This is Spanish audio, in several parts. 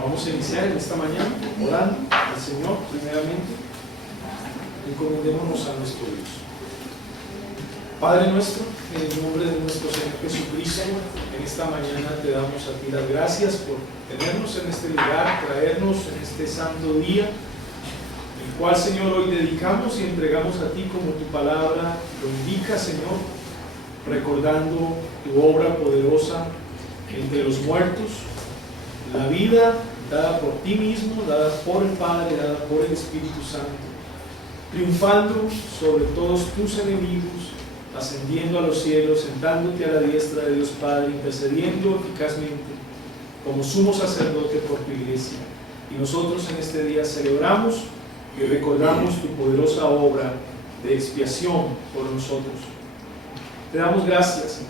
Vamos a iniciar en esta mañana orando al Señor primeramente. Encomendémonos a nuestro Dios. Padre nuestro, en el nombre de nuestro Señor Jesucristo, en esta mañana te damos a ti las gracias por tenernos en este lugar, traernos en este santo día, el cual, Señor, hoy dedicamos y entregamos a ti como tu palabra lo indica, Señor, recordando tu obra poderosa entre los muertos, la vida dada por ti mismo, dada por el Padre, dada por el Espíritu Santo, triunfando sobre todos tus enemigos, ascendiendo a los cielos, sentándote a la diestra de Dios Padre, intercediendo eficazmente como sumo sacerdote por tu iglesia. Y nosotros en este día celebramos y recordamos tu poderosa obra de expiación por nosotros. Te damos gracias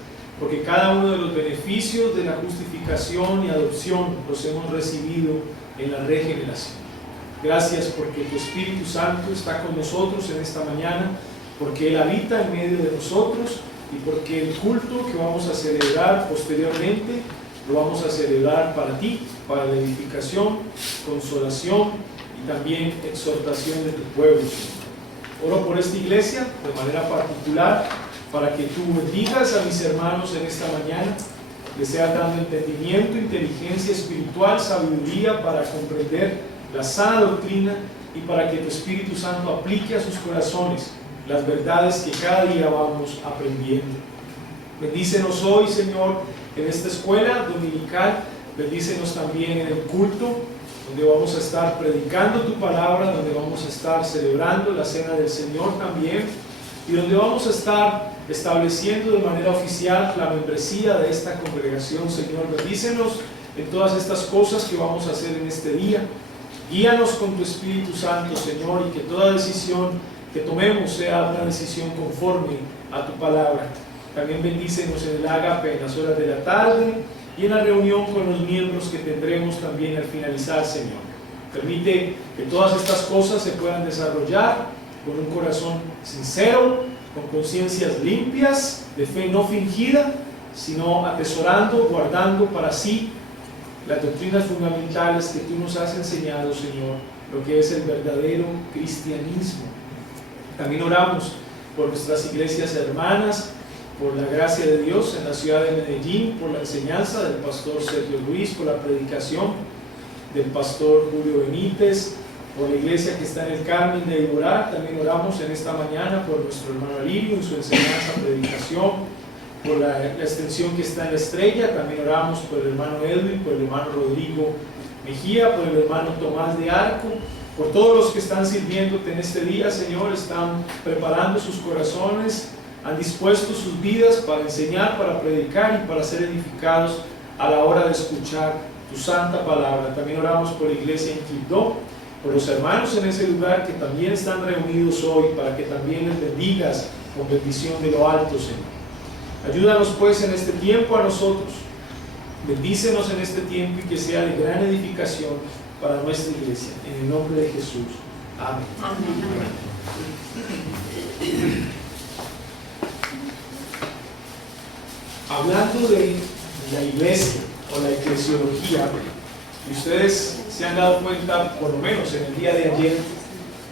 porque cada uno de los beneficios de la justificación y adopción los hemos recibido en la regeneración. Gracias porque tu Espíritu Santo está con nosotros en esta mañana, porque Él habita en medio de nosotros y porque el culto que vamos a celebrar posteriormente lo vamos a celebrar para ti, para la edificación, consolación y también exhortación de tu pueblo, Señor. Oro por esta iglesia de manera particular para que tú bendigas a mis hermanos en esta mañana, les seas dando entendimiento, inteligencia espiritual, sabiduría para comprender la sana doctrina y para que tu Espíritu Santo aplique a sus corazones las verdades que cada día vamos aprendiendo. Bendícenos hoy, Señor, en esta escuela dominical, bendícenos también en el culto, donde vamos a estar predicando tu palabra, donde vamos a estar celebrando la cena del Señor también, y donde vamos a estar estableciendo de manera oficial la membresía de esta congregación. Señor, bendícenos en todas estas cosas que vamos a hacer en este día. Guíanos con tu Espíritu Santo, Señor, y que toda decisión que tomemos sea una decisión conforme a tu palabra. También bendícenos en el ágape en las horas de la tarde y en la reunión con los miembros que tendremos también al finalizar, Señor. Permite que todas estas cosas se puedan desarrollar con un corazón sincero, con conciencias limpias, de fe no fingida, sino atesorando, guardando para sí las doctrinas fundamentales que tú nos has enseñado, Señor, lo que es el verdadero cristianismo. También oramos por nuestras iglesias hermanas, por la gracia de Dios en la ciudad de Medellín, por la enseñanza del pastor Sergio Luis, por la predicación del pastor Julio Benítez, por la iglesia que está en el Carmen de Iborá. También oramos en esta mañana por nuestro hermano Alirio en su enseñanza, predicación, por la extensión que está en la Estrella. También oramos por el hermano Edwin, por el hermano Rodrigo Mejía, por el hermano Tomás de Arco, por todos los que están sirviéndote en este día, Señor. Están preparando sus corazones, han dispuesto sus vidas para enseñar, para predicar y para ser edificados a la hora de escuchar tu santa palabra. También oramos por la iglesia en Quibdó, por los hermanos en ese lugar que también están reunidos hoy, para que también les bendigas con bendición de lo alto, Señor. Ayúdanos pues en este tiempo a nosotros, bendícenos en este tiempo y que sea de gran edificación para nuestra iglesia, en el nombre de Jesús. Amén. Amén. Hablando de la iglesia o la eclesiología, y ustedes se han dado cuenta, por lo menos en el día de ayer,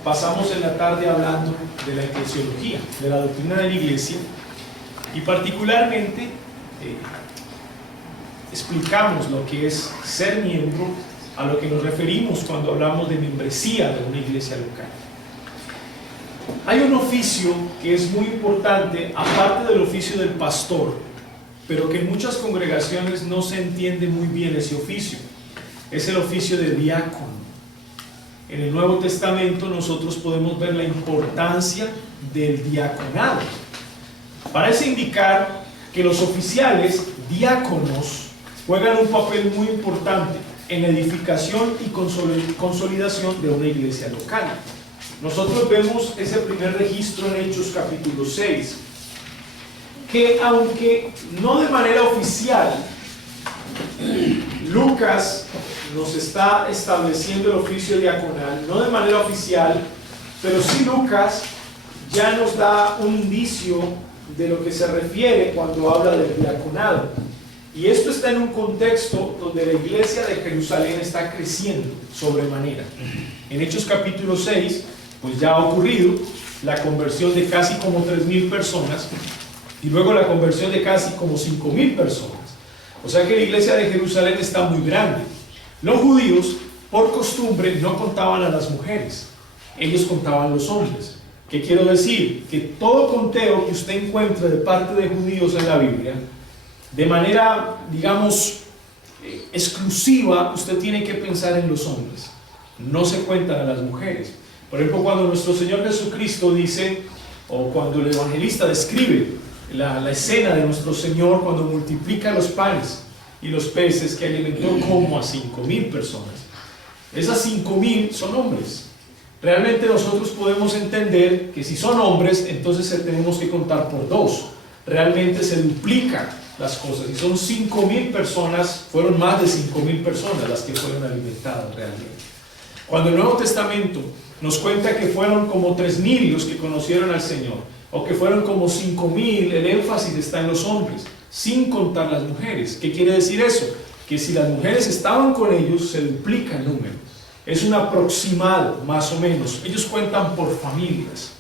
pasamos en la tarde hablando de la eclesiología, de la doctrina de la iglesia, y particularmente explicamos lo que es ser miembro, a lo que nos referimos cuando hablamos de membresía de una iglesia local. Hay un oficio que es muy importante, aparte del oficio del pastor, pero que en muchas congregaciones no se entiende muy bien ese oficio. Es el oficio de diácono. En el Nuevo Testamento nosotros podemos ver la importancia del diaconado. Parece indicar que los oficiales, diáconos, juegan un papel muy importante en la edificación y consolidación de una iglesia local. Nosotros vemos ese primer registro en Hechos capítulo 6, que aunque no de manera oficial, Lucas nos está estableciendo el oficio diaconal, no de manera oficial, pero sí Lucas ya nos da un indicio de lo que se refiere cuando habla del diaconado. Y esto está en un contexto donde la iglesia de Jerusalén está creciendo sobremanera. En Hechos capítulo 6, pues ya ha ocurrido la conversión de casi como 3.000 personas y luego la conversión de casi como 5.000 personas. O sea que la iglesia de Jerusalén está muy grande. Los judíos, por costumbre, no contaban a las mujeres, ellos contaban los hombres. ¿Qué quiero decir? Que todo conteo que usted encuentre de parte de judíos en la Biblia, de manera, digamos, exclusiva, usted tiene que pensar en los hombres. No se cuentan a las mujeres. Por ejemplo, cuando nuestro Señor Jesucristo dice, o cuando el evangelista describe la escena de nuestro Señor cuando multiplica los panes y los peces, que alimentó como a 5.000 personas. Esas 5.000 son hombres. Realmente nosotros podemos entender que si son hombres, entonces tenemos que contar por 2. Realmente se duplican las cosas. Y son 5.000 personas, fueron más de 5.000 personas las que fueron alimentadas realmente. Cuando el Nuevo Testamento nos cuenta que fueron como 3.000 los que conocieron al Señor, o que fueron como 5.000, el énfasis está en los hombres, sin contar las mujeres. ¿Qué quiere decir eso? Que si las mujeres estaban con ellos, se duplica el número. Es un aproximado, más o menos. Ellos cuentan por familias.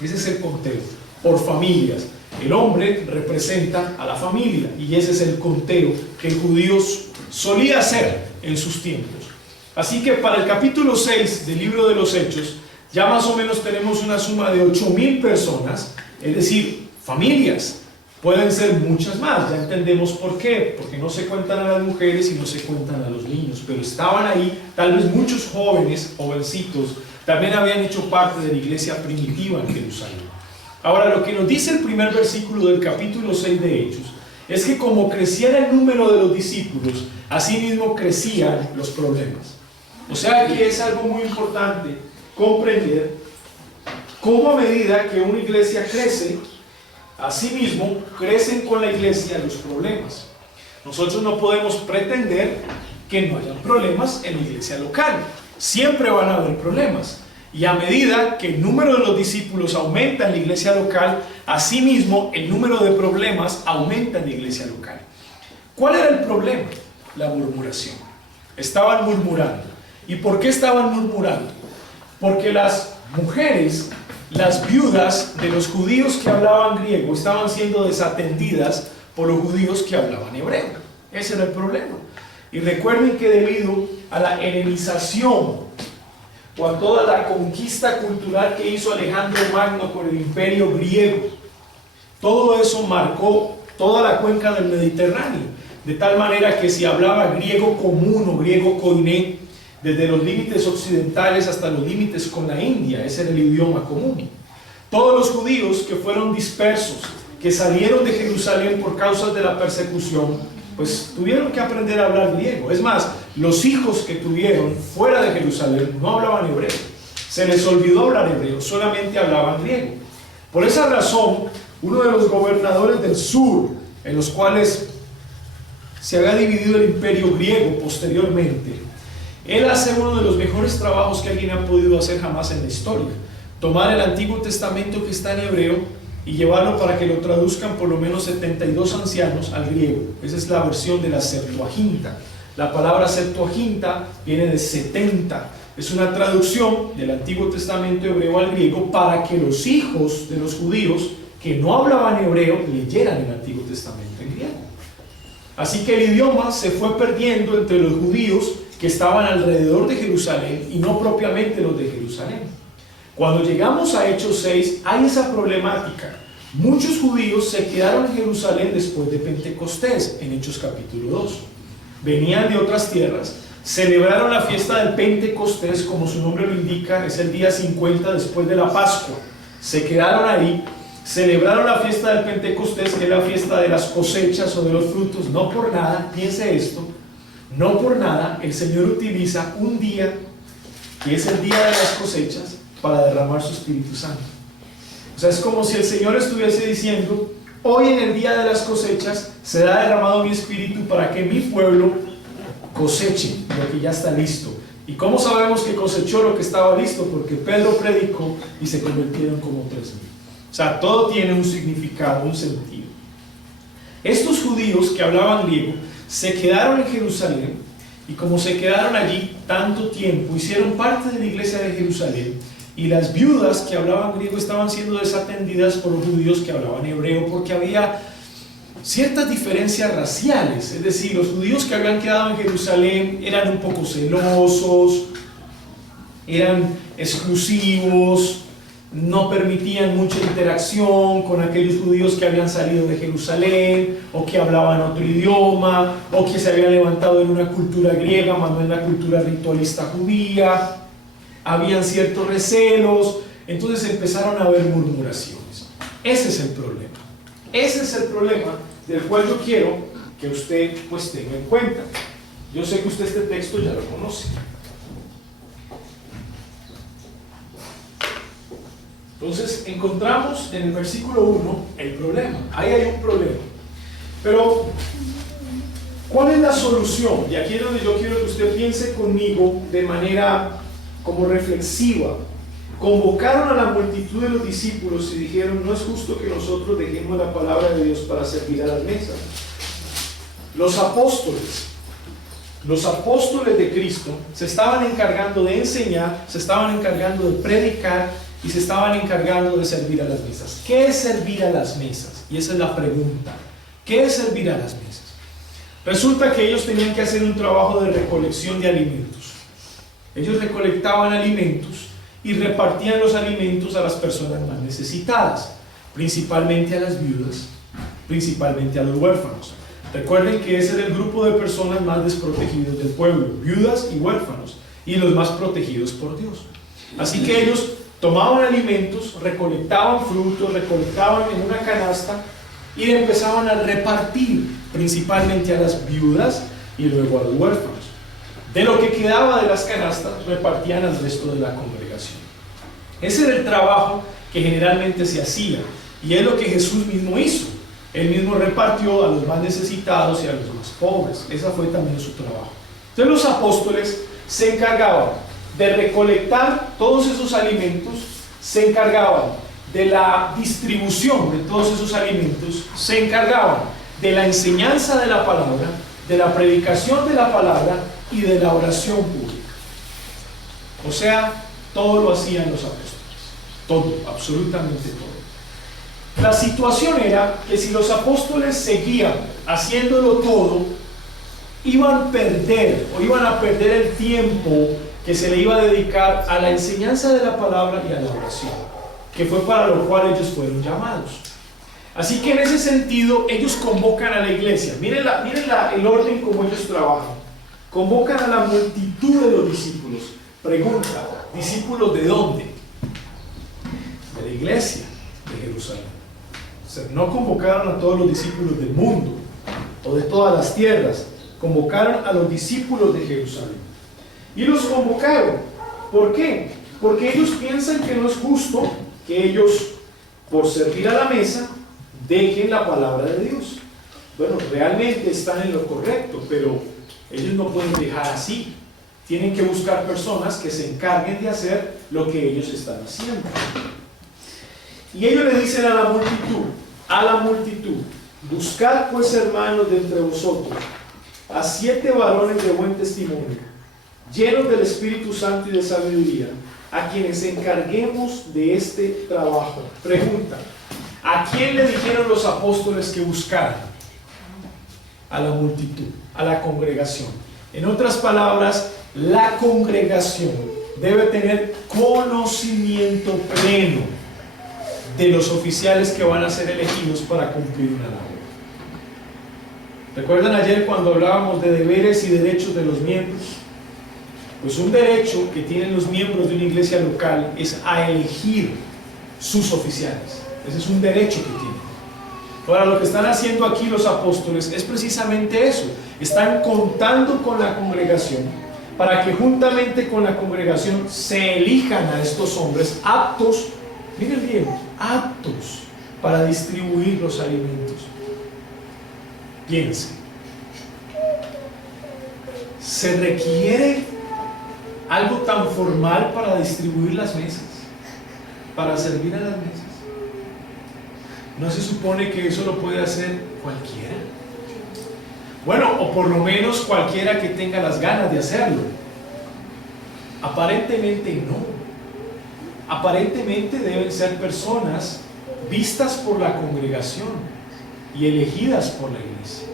Ese es el conteo, por familias. El hombre representa a la familia, y ese es el conteo que el judío solía hacer en sus tiempos. Así que para el capítulo 6 del libro de los Hechos, ya más o menos tenemos una suma de 8.000 personas, es decir, familias. Pueden ser muchas más, ya entendemos por qué, porque no se cuentan a las mujeres y no se cuentan a los niños, pero estaban ahí, tal vez muchos jóvenes, jovencitos, también habían hecho parte de la iglesia primitiva en Jerusalén. Ahora, lo que nos dice el primer versículo del capítulo 6 de Hechos, es que como creciera el número de los discípulos, así mismo crecían los problemas. O sea que es algo muy importante comprender cómo a medida que una iglesia crece, asimismo crecen con la iglesia los problemas. Nosotros no podemos pretender que no haya problemas en la iglesia local. Siempre van a haber problemas. Y a medida que el número de los discípulos aumenta en la iglesia local, asimismo el número de problemas aumenta en la iglesia local. ¿Cuál era el problema? La murmuración. Estaban murmurando. ¿Y por qué estaban murmurando? Porque las mujeres, las viudas de los judíos que hablaban griego, estaban siendo desatendidas por los judíos que hablaban hebreo. Ese era el problema. Y recuerden que debido a la helenización o a toda la conquista cultural que hizo Alejandro Magno por el imperio griego, todo eso marcó toda la cuenca del Mediterráneo, de tal manera que si hablaba griego común o griego koiné, desde los límites occidentales hasta los límites con la India, ese era el idioma común. Todos los judíos que fueron dispersos, que salieron de Jerusalén por causa de la persecución, pues tuvieron que aprender a hablar griego. Es más, los hijos que tuvieron fuera de Jerusalén no hablaban hebreo. Se les olvidó hablar hebreo, solamente hablaban griego. Por esa razón, uno de los gobernadores del sur, en los cuales se había dividido el imperio griego posteriormente, él hace uno de los mejores trabajos que alguien ha podido hacer jamás en la historia. Tomar el Antiguo Testamento que está en hebreo y llevarlo para que lo traduzcan por lo menos 72 ancianos al griego. Esa es la versión de la Septuaginta. La palabra Septuaginta viene de 70. Es una traducción del Antiguo Testamento hebreo al griego para que los hijos de los judíos que no hablaban hebreo leyeran el Antiguo Testamento en griego. Así que el idioma se fue perdiendo entre los judíos que estaban alrededor de Jerusalén y no propiamente los de Jerusalén. Cuando llegamos a Hechos 6 hay esa problemática. Muchos judíos se quedaron en Jerusalén después de Pentecostés, en Hechos capítulo 2. Venían de otras tierras, celebraron la fiesta del Pentecostés, como su nombre lo indica, es el día 50 después de la Pascua. Se quedaron ahí, celebraron la fiesta del Pentecostés, que es la fiesta de las cosechas o de los frutos. No por nada, piense esto, no por nada el Señor utiliza un día, que es el día de las cosechas, para derramar su Espíritu Santo. O sea, es como si el Señor estuviese diciendo: hoy en el día de las cosechas será derramado mi Espíritu para que mi pueblo coseche lo que ya está listo. ¿Y cómo sabemos que cosechó lo que estaba listo? Porque Pedro predicó y se convirtieron como 3.000. O sea, todo tiene un significado, un sentido. Estos judíos que hablaban griego se quedaron en Jerusalén, y como se quedaron allí tanto tiempo, hicieron parte de la iglesia de Jerusalén, y las viudas que hablaban griego estaban siendo desatendidas por los judíos que hablaban hebreo, porque había ciertas diferencias raciales. Es decir, los judíos que habían quedado en Jerusalén eran un poco celosos, eran exclusivos, no permitían mucha interacción con aquellos judíos que habían salido de Jerusalén, o que hablaban otro idioma, o que se habían levantado en una cultura griega, más no en la cultura ritualista judía. Habían ciertos recelos, entonces empezaron a haber murmuraciones. Ese es el problema. Ese es el problema del cual yo quiero que usted pues tenga en cuenta. Yo sé que usted este texto ya lo conoce. Entonces encontramos en el versículo 1 el problema. Ahí hay un problema. Pero, ¿cuál es la solución? Y aquí es donde yo quiero que usted piense conmigo de manera como reflexiva. Convocaron a la multitud de los discípulos y dijeron: no es justo que nosotros dejemos la palabra de Dios para servir a las mesas. Los apóstoles de Cristo se estaban encargando de enseñar, se estaban encargando de predicar y se estaban encargando de servir a las mesas. ¿Qué es servir a las mesas? Y esa es la pregunta. ¿Qué es servir a las mesas? Resulta que ellos tenían que hacer un trabajo de recolección de alimentos. Ellos recolectaban alimentos y repartían los alimentos a las personas más necesitadas, principalmente a las viudas, principalmente a los huérfanos. Recuerden que ese era el grupo de personas más desprotegidos del pueblo: viudas y huérfanos, y los más protegidos por Dios. Así que ellos tomaban alimentos, recolectaban frutos, recolectaban en una canasta y empezaban a repartir principalmente a las viudas y luego a los huérfanos. De lo que quedaba de las canastas, repartían al resto de la congregación. Ese era el trabajo que generalmente se hacía, y es lo que Jesús mismo hizo. Él mismo repartió a los más necesitados y a los más pobres. Ese fue también su trabajo. Entonces los apóstoles se encargaban de recolectar todos esos alimentos, se encargaban de la distribución de todos esos alimentos, se encargaban de la enseñanza de la palabra, de la predicación de la palabra y de la oración pública. O sea, todo lo hacían los apóstoles. Todo, absolutamente todo. La situación era que si los apóstoles seguían haciéndolo todo, iban a perder el tiempo que se le iba a dedicar a la enseñanza de la palabra y a la oración, que fue para lo cual ellos fueron llamados. Así que en ese sentido ellos convocan a la iglesia. Miren el orden como ellos trabajan. Convocan a la multitud de los discípulos. Pregunta: ¿discípulos de dónde? De la iglesia de Jerusalén. O sea, no convocaron a todos los discípulos del mundo o de todas las tierras. Convocaron a los discípulos de Jerusalén. Y los convocaron. ¿Por qué? Porque ellos piensan que no es justo que ellos, por servir a la mesa, dejen la palabra de Dios. Bueno, realmente están en lo correcto, pero ellos no pueden dejar así. Tienen que buscar personas que se encarguen de hacer lo que ellos están haciendo. Y ellos le dicen a la multitud: buscad pues, hermanos, de entre vosotros a 7 varones de buen testimonio, llenos del Espíritu Santo y de sabiduría, a quienes encarguemos de este trabajo. Pregunta: ¿a quién le dijeron los apóstoles que buscaran? A la multitud, a la congregación. En otras palabras, la congregación debe tener conocimiento pleno de los oficiales que van a ser elegidos para cumplir una labor. ¿Recuerdan ayer cuando hablábamos de deberes y derechos de los miembros? Pues un derecho que tienen los miembros de una iglesia local es a elegir sus oficiales. Ese es un derecho que tienen. Ahora, lo que están haciendo aquí los apóstoles es precisamente eso. Están contando con la congregación para que juntamente con la congregación se elijan a estos hombres aptos, miren bien, aptos para distribuir los alimentos. Piensen, ¿se requiere algo tan formal para distribuir las mesas? ¿Para servir a las mesas? ¿No se supone que eso lo puede hacer cualquiera? Bueno, o por lo menos cualquiera que tenga las ganas de hacerlo. Aparentemente no. Aparentemente deben ser personas vistas por la congregación y elegidas por la iglesia,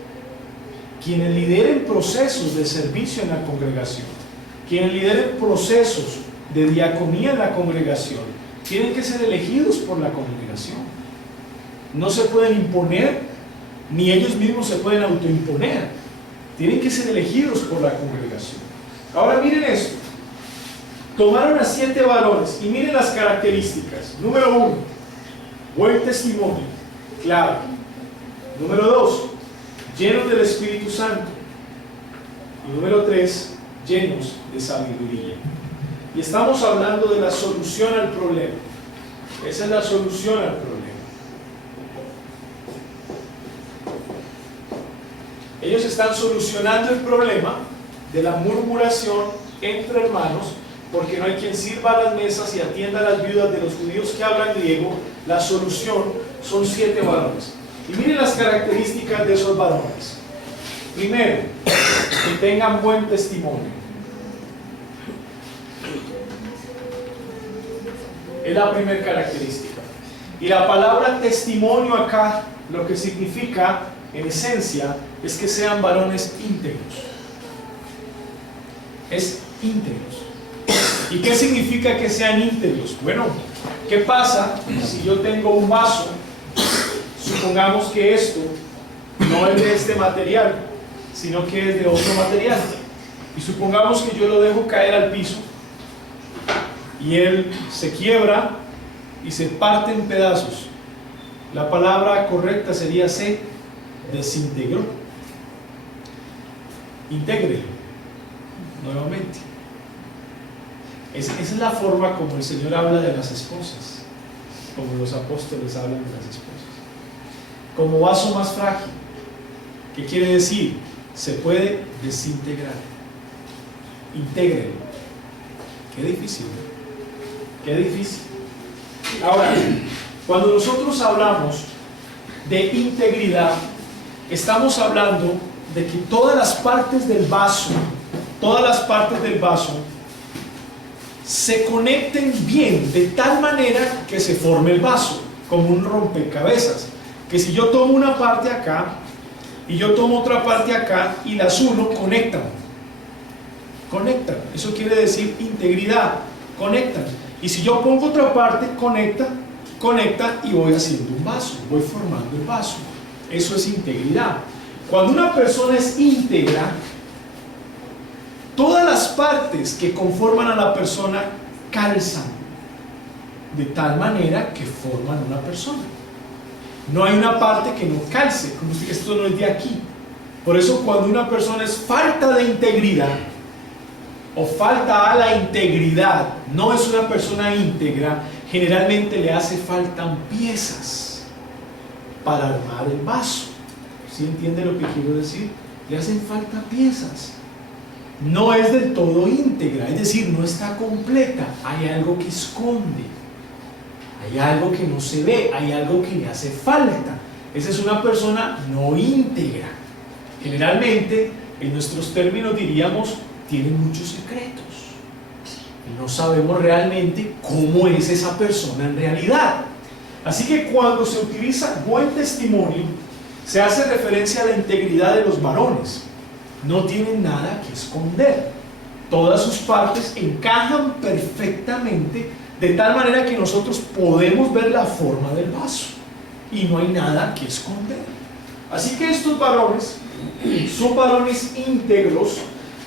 quienes lideren procesos de servicio en la congregación, quienes lideren procesos de diaconía en la congregación, tienen que ser elegidos por la congregación. No se pueden imponer, ni ellos mismos se pueden autoimponer. Tienen que ser elegidos por la congregación. Ahora miren esto. Tomaron a 7 varones y miren las características. Número 1, buen testimonio, clave. Número 2, llenos del Espíritu Santo. Y número 3, llenos de sabiduría. Y estamos hablando de la solución al problema. Esa es la solución al problema. Ellos están solucionando el problema de la murmuración entre hermanos, porque no hay quien sirva a las mesas y atienda a las viudas de los judíos que hablan griego. La solución son 7 varones. Y miren las características de esos varones. Primero, que tengan buen testimonio. Es la primera característica. Y la palabra testimonio acá, lo que significa, en esencia, es que sean varones íntegros. Es íntegros. ¿Y qué significa que sean íntegros? Bueno, ¿qué pasa si yo tengo un vaso? Supongamos que esto no es de este material, sino que es de otro material. Y supongamos que yo lo dejo caer al piso y él se quiebra y se parte en pedazos. La palabra correcta sería se desintegró. Intégrelo nuevamente. Esa es la forma como el Señor habla de las esposas, como los apóstoles hablan de las esposas. Como vaso más frágil. ¿Qué quiere decir? Se puede desintegrar. Intégrelo. Qué difícil, ¿no? Qué difícil. Ahora, cuando nosotros hablamos de integridad, estamos hablando de que todas las partes del vaso se conecten bien, de tal manera que se forme el vaso, como un rompecabezas. Que si yo tomo una parte acá y yo tomo otra parte acá y las uno, conectan. Eso quiere decir integridad. Conectan. Y si yo pongo otra parte, conecta y voy haciendo un vaso, voy formando el vaso. Eso es integridad. Cuando una persona es íntegra, todas las partes que conforman a la persona calzan de tal manera que forman una persona. No hay una parte que no calce, como si esto no es de aquí. Por eso cuando una persona es falta de integridad o falta a la integridad, no es una persona íntegra, generalmente le hace faltan piezas para armar el vaso. ¿Sí entiende lo que quiero decir? Le hacen falta piezas. No es del todo íntegra, es decir, no está completa. Hay algo que esconde, hay algo que no se ve, hay algo que le hace falta. Esa es una persona no íntegra. Generalmente, en nuestros términos diríamos, tiene muchos secretos. Y no sabemos realmente cómo es esa persona en realidad. Así que cuando se utiliza buen testimonio, se hace referencia a la integridad de los varones. No tienen nada que esconder. Todas sus partes encajan perfectamente, de tal manera que nosotros podemos ver la forma del vaso y no hay nada que esconder. Así que estos varones son varones íntegros,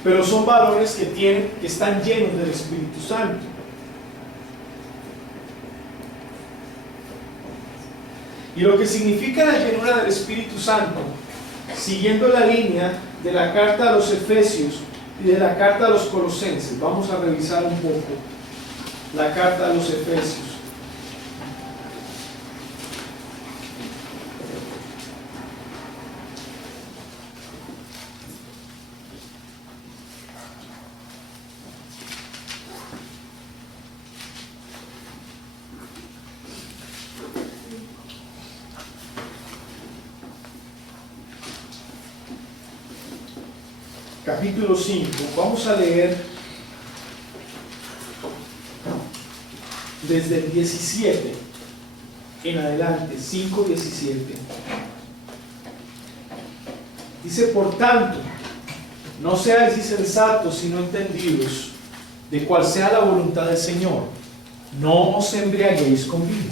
pero son varones que están llenos del Espíritu Santo. Y lo que significa la llenura del Espíritu Santo, siguiendo la línea de la carta a los Efesios y de la carta a los Colosenses, vamos a revisar un poco la carta a los Efesios. capítulo 5, vamos a leer desde el 17 en adelante, 5:17. Dice: por tanto, no seáis insensatos, sino entendidos de cuál sea la voluntad del Señor. No os embriaguéis con vino.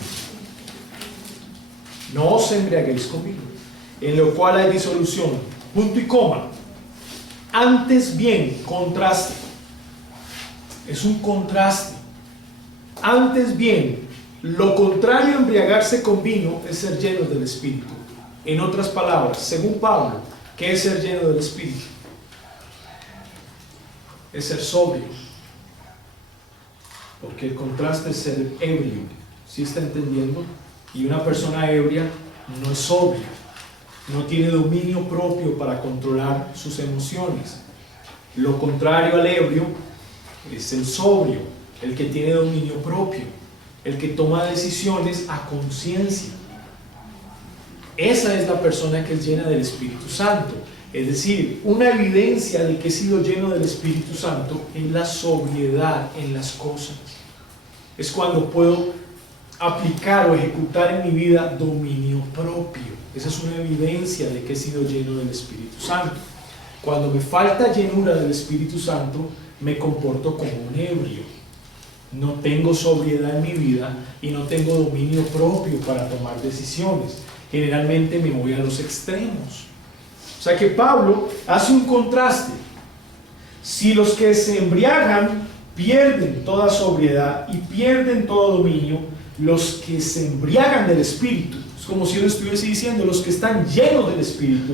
No os embriaguéis con vino, en lo cual hay disolución. Punto y coma. Antes bien, contraste. Es un contraste. Antes bien, lo contrario a embriagarse con vino es ser llenos del Espíritu. En otras palabras, según Pablo, ¿qué es ser lleno del Espíritu? Es ser sobrio. Porque el contraste es ser ebrio. ¿Sí está entendiendo? Y una persona ebria no es sobria. No tiene dominio propio para controlar sus emociones. Lo contrario al ebrio es el sobrio, el que tiene dominio propio, el que toma decisiones a conciencia. Esa es la persona que es llena del Espíritu Santo. Es decir, una evidencia de que he sido lleno del Espíritu Santo es la sobriedad en las cosas. Es cuando puedo aplicar o ejecutar en mi vida dominio propio. Esa es una evidencia de que he sido lleno del Espíritu Santo. Cuando me falta llenura del Espíritu Santo, me comporto como un ebrio. No tengo sobriedad en mi vida y no tengo dominio propio para tomar decisiones. Generalmente me voy a los extremos. O sea que Pablo hace un contraste. Si los que se embriagan pierden toda sobriedad y pierden todo dominio, los que se embriagan del Espíritu, es como si yo estuviese diciendo, los que están llenos del Espíritu,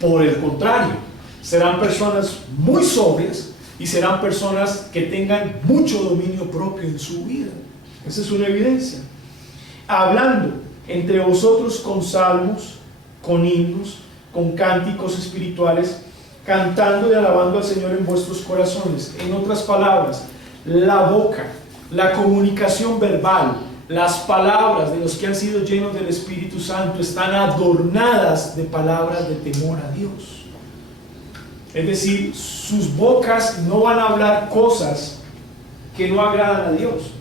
por el contrario, serán personas muy sobrias y serán personas que tengan mucho dominio propio en su vida. Esa es una evidencia. Hablando entre vosotros con salmos, con himnos, con cánticos espirituales, cantando y alabando al Señor en vuestros corazones. En otras palabras, la boca, la comunicación verbal, las palabras de los que han sido llenos del Espíritu Santo están adornadas de palabras de temor a Dios. Es decir, sus bocas no van a hablar cosas que no agradan a Dios,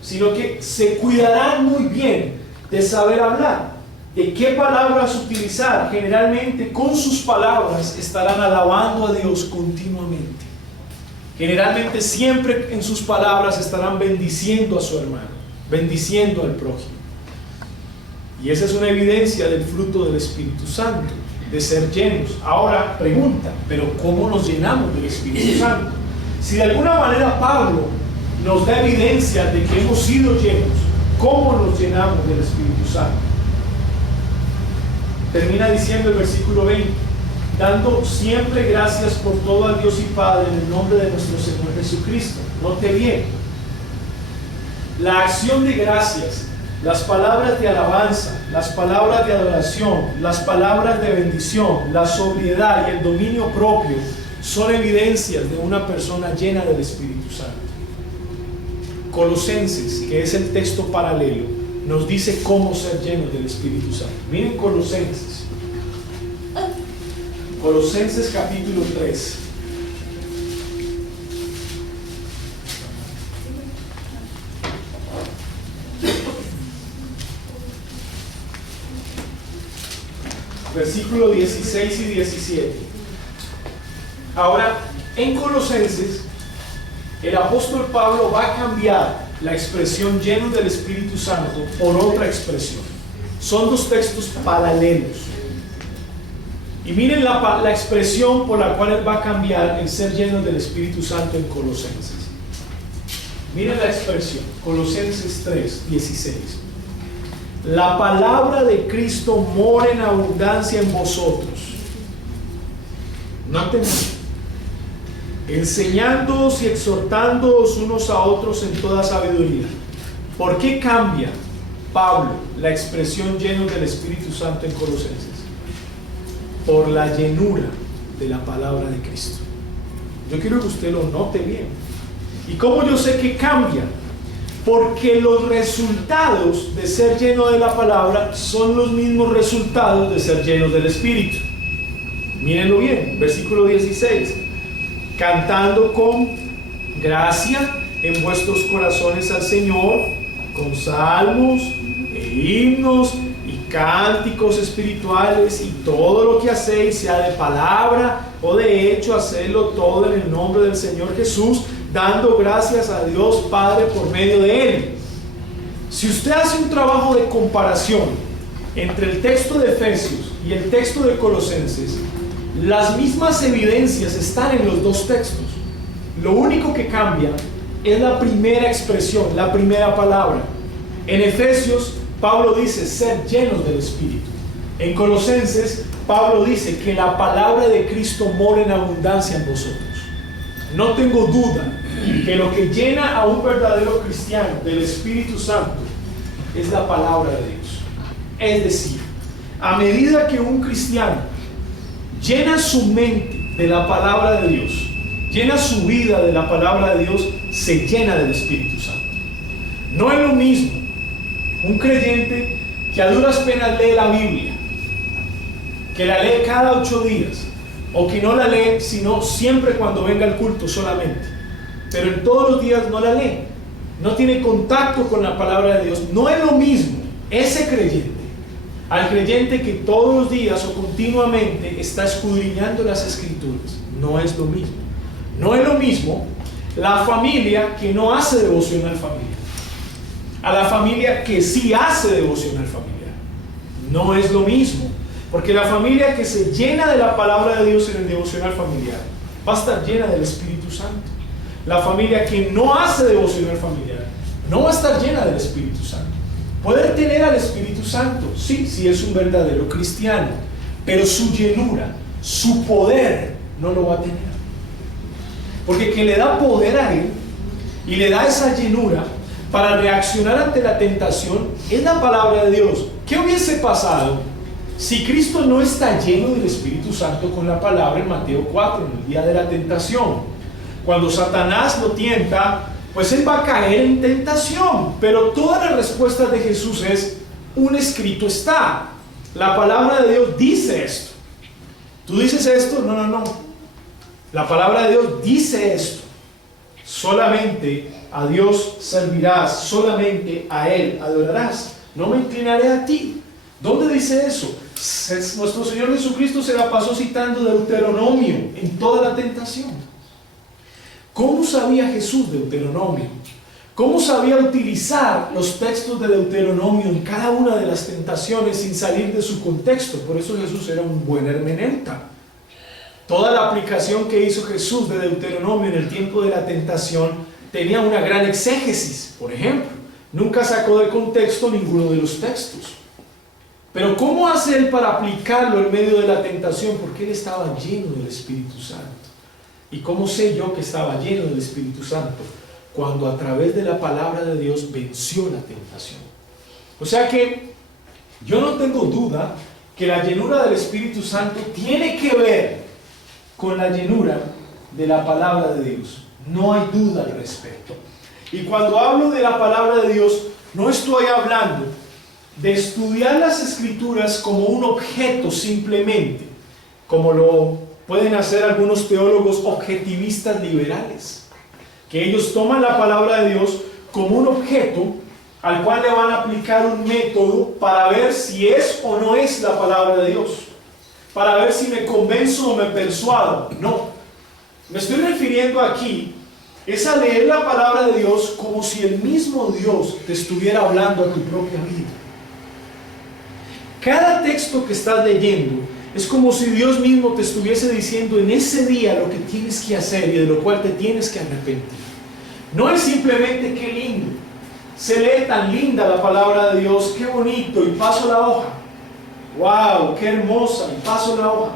sino que se cuidarán muy bien de saber hablar, de qué palabras utilizar. Generalmente con sus palabras estarán alabando a Dios continuamente. Generalmente siempre en sus palabras estarán bendiciendo a su hermano, bendiciendo al prójimo. Y esa es una evidencia del fruto del Espíritu Santo, de ser llenos. Ahora pregunta, ¿pero cómo nos llenamos del Espíritu Santo? Si de alguna manera Pablo nos da evidencia de que hemos sido llenos, ¿cómo nos llenamos del Espíritu Santo? Termina diciendo el versículo 20: dando siempre gracias por todo a Dios y Padre en el nombre de nuestro Señor Jesucristo. Note bien, la acción de gracias, las palabras de alabanza, las palabras de adoración, las palabras de bendición, la sobriedad y el dominio propio son evidencias de una persona llena del Espíritu Santo. Colosenses, que es el texto paralelo, nos dice cómo ser llenos del Espíritu Santo. Miren Colosenses. Colosenses capítulo 3. Versículo 16 y 17. Ahora, en Colosenses, el apóstol Pablo va a cambiar la expresión lleno del Espíritu Santo por otra expresión. Son dos textos paralelos. Y miren la expresión por la cual él va a cambiar el ser lleno del Espíritu Santo en Colosenses. Miren la expresión, Colosenses 3, 16. La palabra de Cristo mora en abundancia en vosotros. Noten, enseñándoos y exhortándoos unos a otros en toda sabiduría. ¿Por qué cambia Pablo la expresión lleno del Espíritu Santo en Colosenses? Por la llenura de la palabra de Cristo. Yo quiero que usted lo note bien. ¿Y cómo yo sé que cambia? Porque los resultados de ser lleno de la palabra son los mismos resultados de ser llenos del Espíritu. Mírenlo bien, versículo 16. Cantando con gracia en vuestros corazones al Señor, con salmos e himnos y cánticos espirituales, y todo lo que hacéis, sea de palabra o de hecho, hacedlo todo en el nombre del Señor Jesús, dando gracias a Dios Padre por medio de Él. Si usted hace un trabajo de comparación entre el texto de Efesios y el texto de Colosenses, las mismas evidencias están en los dos textos. Lo único que cambia es la primera expresión, la primera palabra. En Efesios, Pablo dice ser llenos del Espíritu. En Colosenses, Pablo dice que la palabra de Cristo mora en abundancia en vosotros. No tengo duda que lo que llena a un verdadero cristiano del Espíritu Santo es la palabra de Dios. Es decir, a medida que un cristiano llena su mente de la palabra de Dios, llena su vida de la palabra de Dios, se llena del Espíritu Santo. No es lo mismo un creyente que a duras penas lee la Biblia, que la lee cada 8 días, o que no la lee sino siempre cuando venga el culto solamente, pero en todos los días no la lee, no tiene contacto con la palabra de Dios. No es lo mismo ese creyente al creyente que todos los días o continuamente está escudriñando las Escrituras. No es lo mismo. No es lo mismo la familia que no hace devocional familiar a la familia que sí hace devocional familiar. No es lo mismo, porque la familia que se llena de la palabra de Dios en el devocional familiar va a estar llena del Espíritu Santo. La familia que no hace devocional familiar no va a estar llena del Espíritu Santo. Puede tener al Espíritu Santo, sí, si es un verdadero cristiano, pero su llenura, su poder, no lo va a tener. Porque quien le da poder a él y le da esa llenura para reaccionar ante la tentación es la palabra de Dios. ¿Qué hubiese pasado si Cristo no está lleno del Espíritu Santo con la palabra en Mateo 4, en el día de la tentación? Cuando Satanás lo tienta, pues él va a caer en tentación. Pero todas las respuestas de Jesús es: un escrito está. La palabra de Dios dice esto. ¿Tú dices esto? No. La palabra de Dios dice esto. Solamente a Dios servirás, solamente a Él adorarás. No me inclinaré a ti. ¿Dónde dice eso? Nuestro Señor Jesucristo se la pasó citando Deuteronomio en toda la tentación. ¿Cómo sabía Jesús Deuteronomio? ¿Cómo sabía utilizar los textos de Deuteronomio en cada una de las tentaciones sin salir de su contexto? Por eso Jesús era un buen hermeneuta. Toda la aplicación que hizo Jesús de Deuteronomio en el tiempo de la tentación tenía una gran exégesis. Por ejemplo, nunca sacó de contexto ninguno de los textos. Pero ¿cómo hace él para aplicarlo en medio de la tentación? Porque él estaba lleno del Espíritu Santo. ¿Y cómo sé yo que estaba lleno del Espíritu Santo? Cuando a través de la palabra de Dios venció la tentación. O sea que yo no tengo duda que la llenura del Espíritu Santo tiene que ver con la llenura de la palabra de Dios. No hay duda al respecto. Y cuando hablo de la palabra de Dios, no estoy hablando de estudiar las Escrituras como un objeto simplemente, como lo pueden hacer algunos teólogos objetivistas liberales, que ellos toman la palabra de Dios como un objeto al cual le van a aplicar un método para ver si es o no es la palabra de Dios, para ver si me convenzo o me persuado. No, me estoy refiriendo aquí es a leer la palabra de Dios como si el mismo Dios te estuviera hablando a tu propia vida. Cada texto que estás leyendo es como si Dios mismo te estuviese diciendo en ese día lo que tienes que hacer y de lo cual te tienes que arrepentir. No es simplemente qué lindo, se lee tan linda la palabra de Dios, qué bonito, y paso la hoja. ¡Wow! ¡Qué hermosa! Y paso la hoja.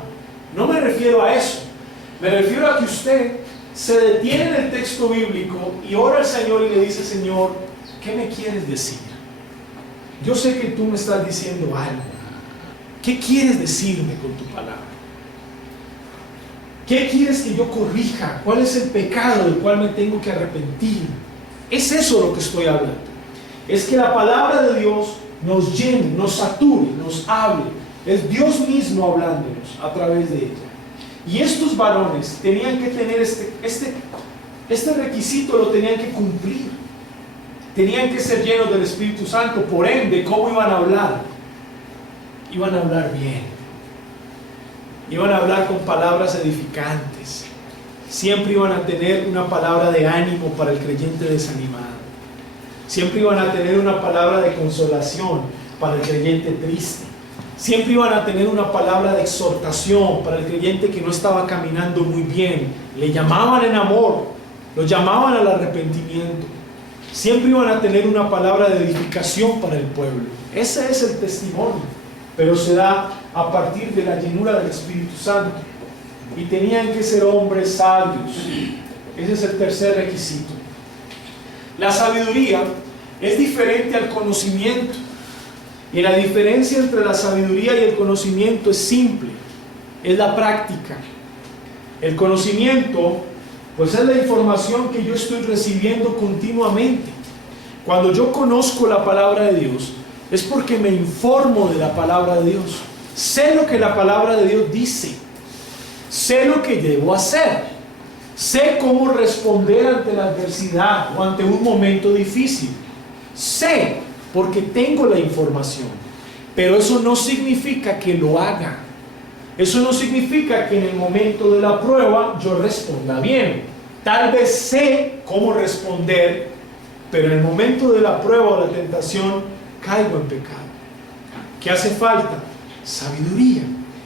No me refiero a eso. Me refiero a que usted se detiene en el texto bíblico y ora al Señor y le dice: Señor, ¿qué me quieres decir? Yo sé que tú me estás diciendo algo. ¿Qué quieres decirme con tu palabra? ¿Qué quieres que yo corrija? ¿Cuál es el pecado del cual me tengo que arrepentir? Es eso lo que estoy hablando. Es que la palabra de Dios nos llene, nos sature, nos hable. Es Dios mismo hablándonos a través de ella. Y estos varones tenían que tener este requisito, lo tenían que cumplir. Tenían que ser llenos del Espíritu Santo. Por ende, ¿cómo iban a hablar? Iban a hablar bien. Iban a hablar con palabras edificantes. Siempre iban a tener una palabra de ánimo para el creyente desanimado. Siempre iban a tener una palabra de consolación para el creyente triste. Siempre iban a tener una palabra de exhortación para el creyente que no estaba caminando muy bien. Le llamaban en amor, lo llamaban al arrepentimiento. Siempre iban a tener una palabra de edificación para el pueblo. Ese es el testimonio, pero se da a partir de la llenura del Espíritu Santo. Y tenían que ser hombres sabios. Ese es el tercer requisito. La sabiduría es diferente al conocimiento. Y la diferencia entre la sabiduría y el conocimiento es simple. Es la práctica. El conocimiento, pues, es la información que yo estoy recibiendo continuamente. Cuando yo conozco la palabra de Dios, es porque me informo de la palabra de Dios. Sé lo que la palabra de Dios dice. Sé lo que debo hacer. Sé cómo responder ante la adversidad o ante un momento difícil. Sé porque tengo la información. Pero eso no significa que lo haga. Eso no significa que en el momento de la prueba yo responda bien. Tal vez sé cómo responder, pero en el momento de la prueba o la tentación caigo en pecado. ¿Qué hace falta? Sabiduría.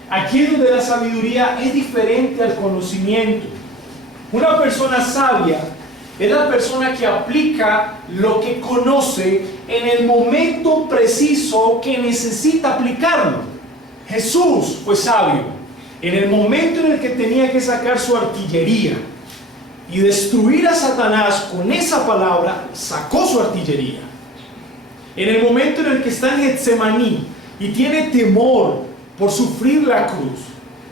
Aquí es donde la sabiduría es diferente al conocimiento. Una persona sabia es la persona que aplica lo que conoce en el momento preciso que necesita aplicarlo. Jesús fue sabio en el momento en el que tenía que sacar su artillería y destruir a Satanás. Con esa palabra sacó su artillería. En el momento en el que está en Getsemaní y tiene temor por sufrir la cruz,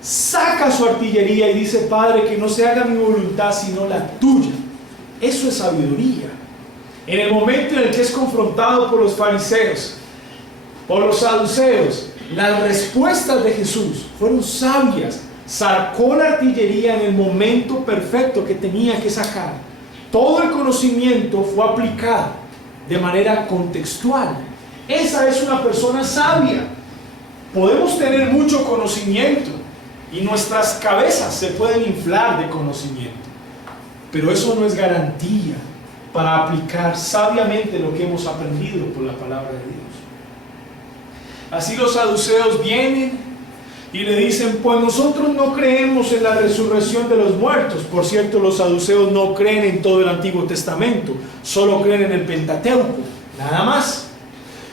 saca su artillería y dice: Padre, que no se haga mi voluntad sino la tuya. Eso es sabiduría. En el momento en el que es confrontado por los fariseos, por los saduceos, las respuestas de Jesús fueron sabias. Sacó la artillería en el momento perfecto que tenía que sacar. Todo el conocimiento fue aplicado de manera contextual. Esa es una persona sabia. Podemos tener mucho conocimiento y nuestras cabezas se pueden inflar de conocimiento, pero eso no es garantía para aplicar sabiamente lo que hemos aprendido por la palabra de Dios. Así los saduceos vienen y le dicen: pues nosotros no creemos en la resurrección de los muertos. Por cierto, los saduceos no creen en todo el Antiguo Testamento, solo creen en el Pentateuco, nada más.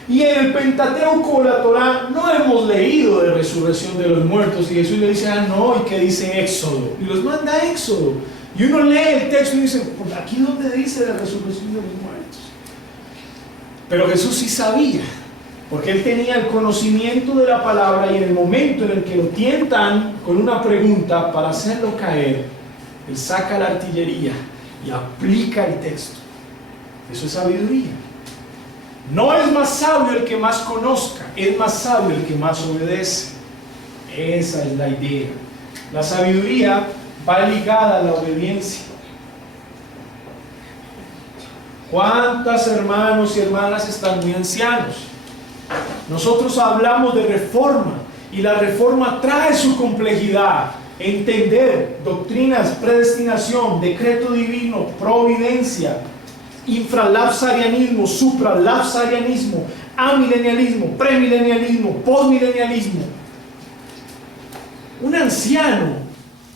Y en el Pentateuco, la Torá, no hemos leído de resurrección de los muertos. Y Jesús le dice: no, ¿y qué dice Éxodo? Y los manda a Éxodo. Y uno lee el texto y dice: ¿por aquí dónde dice la resurrección de los muertos? Pero Jesús sí sabía, porque él tenía el conocimiento de la palabra, y en el momento en el que lo tientan con una pregunta para hacerlo caer, él saca la artillería y aplica el texto. Eso es sabiduría. No es más sabio el que más conozca, es más sabio el que más obedece. Esa es la idea. La sabiduría va ligada a la obediencia. ¿Cuántos hermanos y hermanas están muy ancianos? Nosotros hablamos de reforma, y la reforma trae su complejidad. Entender doctrinas, predestinación, decreto divino, providencia, infralapsarianismo, supralapsarianismo, amilenialismo, premilenialismo, postmilenialismo. Un anciano,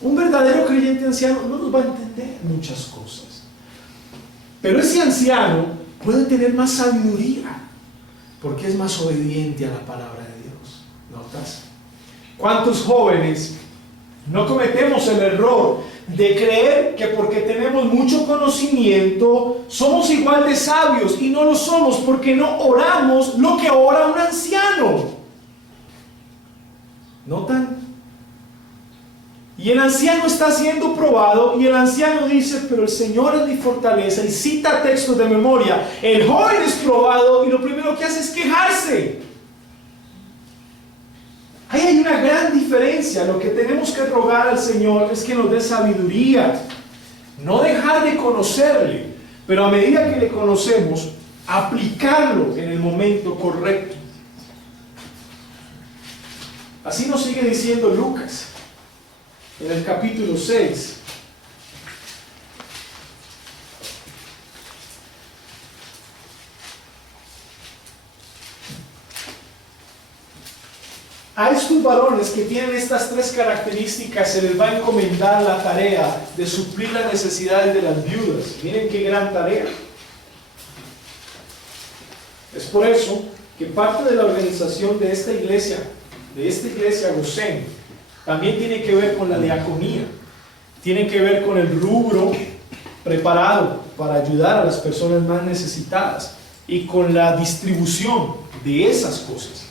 un verdadero creyente anciano, no nos va a entender muchas cosas, pero ese anciano puede tener más sabiduría porque es más obediente a la palabra de Dios. ¿Notas? ¿Cuántos jóvenes no cometemos el error de creer que porque tenemos mucho conocimiento somos igual de sabios? Y no lo somos, porque no oramos lo que ora un anciano. ¿Notan? Y el anciano está siendo probado, y el anciano dice: pero el Señor es mi fortaleza, y cita textos de memoria. El joven es probado y lo primero que hace es quejarse. Ahí hay una gran diferencia diferencia. Lo que tenemos que rogar al Señor es que nos dé sabiduría. No dejar de conocerle, pero a medida que le conocemos, aplicarlo en el momento correcto. Así nos sigue diciendo Lucas en el capítulo 6. A estos varones que tienen estas tres características se les va a encomendar la tarea de suplir las necesidades de las viudas. Miren qué gran tarea. Es por eso que parte de la organización de esta iglesia Gosén, también tiene que ver con la diaconía, tiene que ver con el rubro preparado para ayudar a las personas más necesitadas y con la distribución de esas cosas.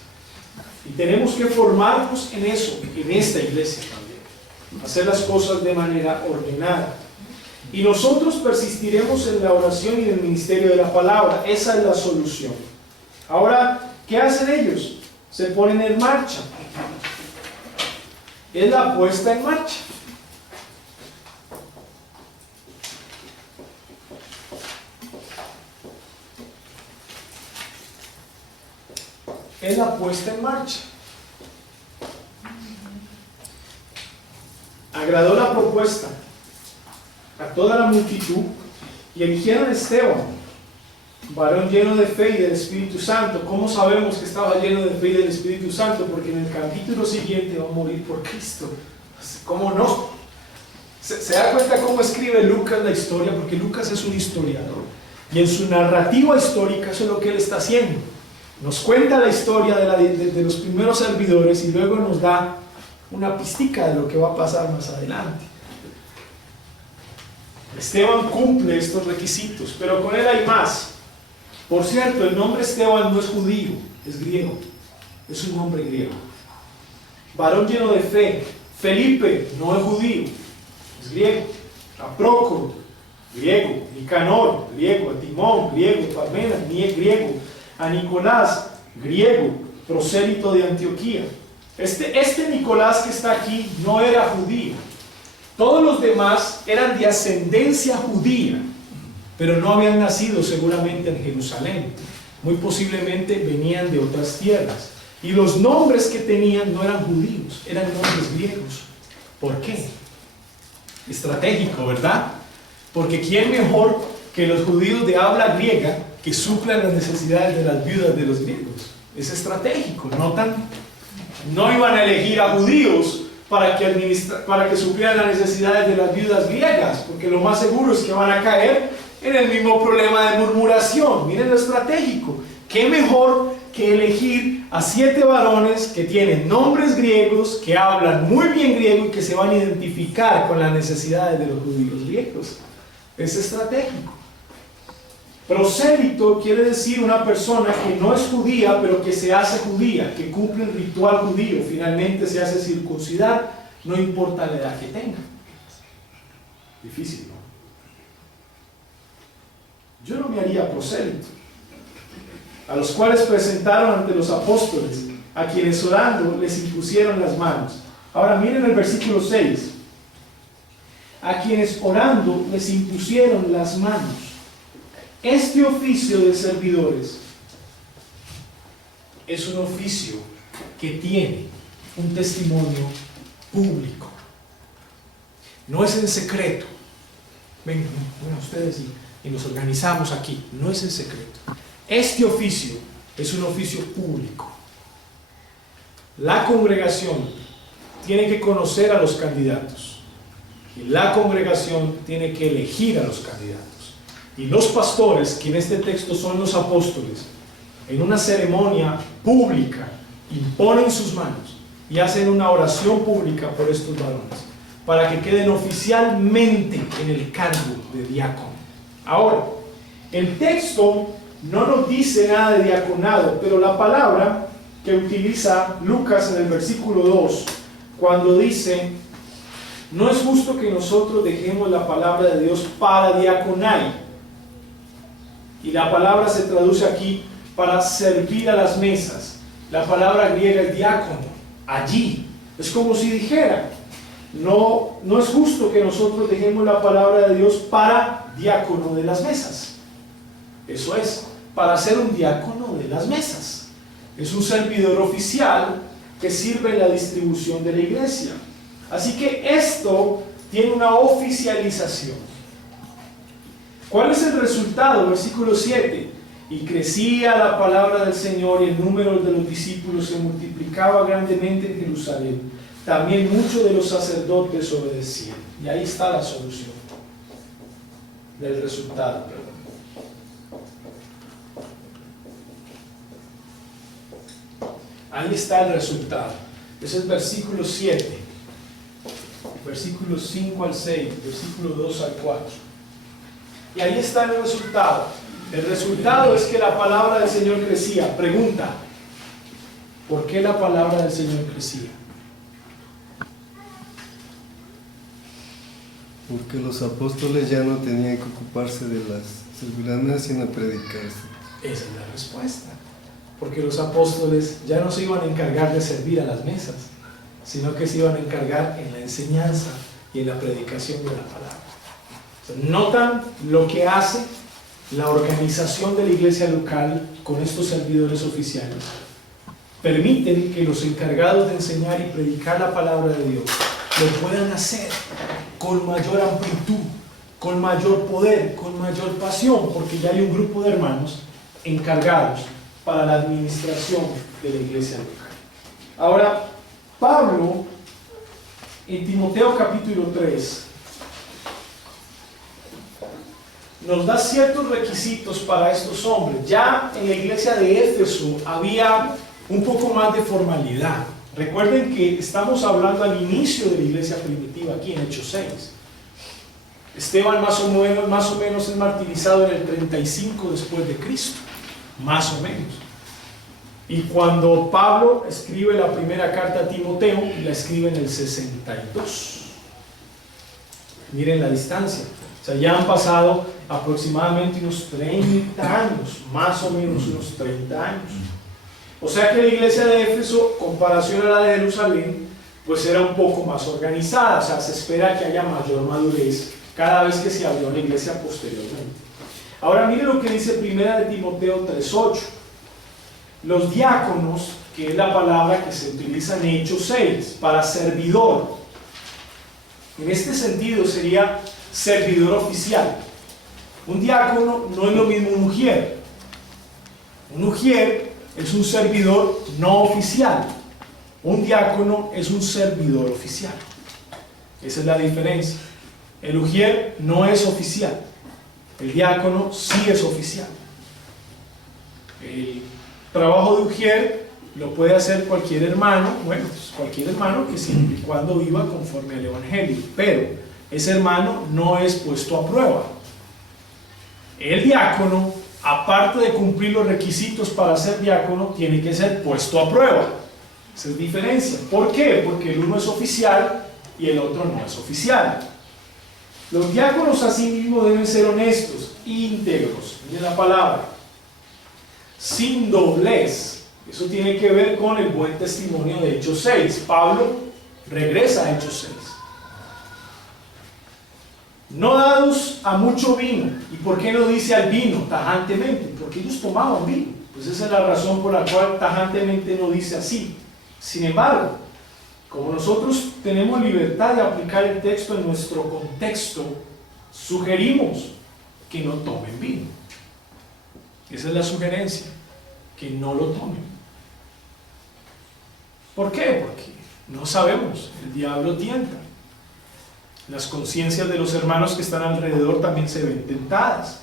Y tenemos que formarnos en eso, en esta iglesia también. Hacer las cosas de manera ordenada. Y nosotros persistiremos en la oración y en el ministerio de la palabra. Esa es la solución. Ahora, ¿qué hacen ellos? Se ponen en marcha. Es la puesta en marcha. Es la puesta en marcha. Agradó la propuesta a toda la multitud y eligieron a Esteban, varón lleno de fe y del Espíritu Santo. ¿Cómo sabemos que estaba lleno de fe y del Espíritu Santo? Porque en el capítulo siguiente va a morir por Cristo. ¿Cómo no? ¿Se da cuenta cómo escribe Lucas la historia? Porque Lucas es un historiador y en su narrativa histórica eso es lo que él está haciendo. Nos cuenta la historia de los primeros servidores y luego nos da una pistica de lo que va a pasar más adelante. Esteban cumple estos requisitos, pero con él hay más. Por cierto, el nombre Esteban no es judío, es griego. Es un nombre griego. Varón lleno de fe. Felipe no es judío, es griego. A Prócoro, griego. Nicanor, griego. A Timón, griego. Parmenas, griego. A Nicolás, griego, prosélito de Antioquía. Este Nicolás que está aquí no era judío. Todos los demás eran de ascendencia judía, pero no habían nacido seguramente en Jerusalén. Muy posiblemente venían de otras tierras. Y los nombres que tenían no eran judíos, eran nombres griegos. ¿Por qué? Estratégico, ¿verdad? Porque ¿quién mejor que los judíos de habla griega que suplan las necesidades de las viudas de los griegos? Es estratégico. No iban a elegir a judíos para que suplieran las necesidades de las viudas griegas, porque lo más seguro es que van a caer en el mismo problema de murmuración. Miren lo estratégico. ¿Qué mejor que elegir a 7 varones que tienen nombres griegos, que hablan muy bien griego y que se van a identificar con las necesidades de los judíos griegos? Es estratégico. Prosélito quiere decir una persona que no es judía, pero que se hace judía, que cumple el ritual judío, finalmente se hace circuncidar, no importa la edad que tenga. Difícil, ¿no? Yo no me haría prosélito. A los cuales presentaron ante los apóstoles, a quienes orando les impusieron las manos. Ahora miren el versículo 6. A quienes orando les impusieron las manos. Este oficio de servidores es un oficio que tiene un testimonio público. No es en secreto. Vengan ustedes y nos organizamos aquí. No es en secreto. Este oficio es un oficio público. La congregación tiene que conocer a los candidatos y la congregación tiene que elegir a los candidatos. Y los pastores, que en este texto son los apóstoles, en una ceremonia pública imponen sus manos y hacen una oración pública por estos varones para que queden oficialmente en el cargo de diácono. Ahora, el texto no nos dice nada de diaconado, pero la palabra que utiliza Lucas en el versículo 2, cuando dice: no es justo que nosotros dejemos la palabra de Dios para diaconai, y la palabra se traduce aquí para servir a las mesas. La palabra griega es diácono, allí, Es como si dijera, no es justo que nosotros dejemos la palabra de Dios para diácono de las mesas. Eso es, para ser un diácono de las mesas. Es un servidor oficial que sirve en la distribución de la iglesia. Así que esto tiene una oficialización. ¿Cuál es el resultado? Versículo 7. Y crecía la palabra del Señor y el número de los discípulos se multiplicaba grandemente en Jerusalén. También muchos de los sacerdotes obedecían. Y ahí está la solución del resultado. Ahí está el resultado. Ese es versículo 7. Versículos 5 al 6. Versículo 2 al 4. Y ahí está el resultado. El resultado es que la palabra del Señor crecía. Pregunta: ¿por qué la palabra del Señor crecía? Porque los apóstoles ya no tenían que ocuparse de las servilanas sino predicarse. Esa es la respuesta. Porque los apóstoles ya no se iban a encargar de servir a las mesas, sino que se iban a encargar en la enseñanza y en la predicación de la palabra. O sea, notan lo que hace la organización de la iglesia local con estos servidores oficiales. Permiten que los encargados de enseñar y predicar la palabra de Dios lo puedan hacer con mayor amplitud, con mayor poder, con mayor pasión, porque ya hay un grupo de hermanos encargados para la administración de la iglesia local. Ahora, Pablo, en Timoteo capítulo 3, nos da ciertos requisitos para estos hombres. Ya en la iglesia de Éfeso había un poco más de formalidad. Recuerden que estamos hablando al inicio de la iglesia primitiva, aquí en Hechos 6. Esteban más o menos es martirizado en el 35 después de Cristo, más o menos. Y cuando Pablo escribe la primera carta a Timoteo, la escribe en el 62. Miren la distancia. O sea, ya han pasado aproximadamente unos 30 años, más o menos unos 30 años. O sea que la iglesia de Éfeso, en comparación a la de Jerusalén, pues era un poco más organizada. O sea, se espera que haya mayor madurez cada vez que se abrió una iglesia posteriormente. Ahora miren lo que dice primera de Timoteo 3:8. Los diáconos, que es la palabra que se utiliza en Hechos 6, para servidor. En este sentido sería servidor oficial. Un diácono no es lo mismo un ujier. Un ujier es un servidor no oficial. Un diácono es un servidor oficial. Esa es la diferencia. El ujier no es oficial. El diácono sí es oficial. El trabajo de ujier lo puede hacer cualquier hermano, bueno, pues cualquier hermano que siempre y cuando viva conforme al Evangelio, pero ese hermano no es puesto a prueba. El diácono, aparte de cumplir los requisitos para ser diácono, tiene que ser puesto a prueba. Esa es la diferencia. ¿Por qué? Porque el uno es oficial y el otro no es oficial. Los diáconos asimismo deben ser honestos, íntegros, miren la palabra, sin doblez. Eso tiene que ver con el buen testimonio de Hechos 6. Pablo regresa a Hechos 6. No dados a mucho vino. ¿Y por qué no dice al vino tajantemente? Porque ellos tomaban vino. Pues esa es la razón por la cual tajantemente no dice así. Sin embargo, como nosotros tenemos libertad de aplicar el texto en nuestro contexto, sugerimos que no tomen vino. Esa es la sugerencia, que no lo tomen. ¿Por qué? Porque no sabemos, el diablo tienta. Las conciencias de los hermanos que están alrededor también se ven tentadas.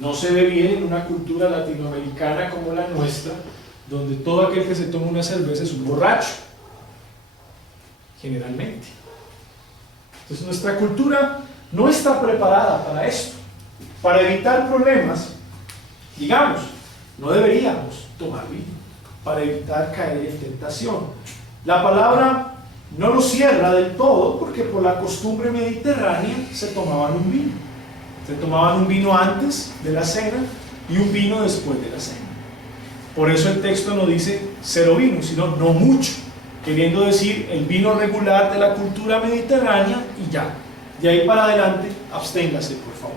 No se ve bien en una cultura latinoamericana como la nuestra, donde todo aquel que se toma una cerveza es un borracho, generalmente. Entonces nuestra cultura no está preparada para esto. Para evitar problemas, digamos, no deberíamos tomar vino, para evitar caer en tentación. La palabra no lo cierra del todo, porque por la costumbre mediterránea se tomaban un vino. Se tomaban un vino antes de la cena y un vino después de la cena. Por eso el texto no dice cero vino, sino no mucho. queriendo decir el vino regular de la cultura mediterránea y ya. De ahí para adelante, absténgase, por favor.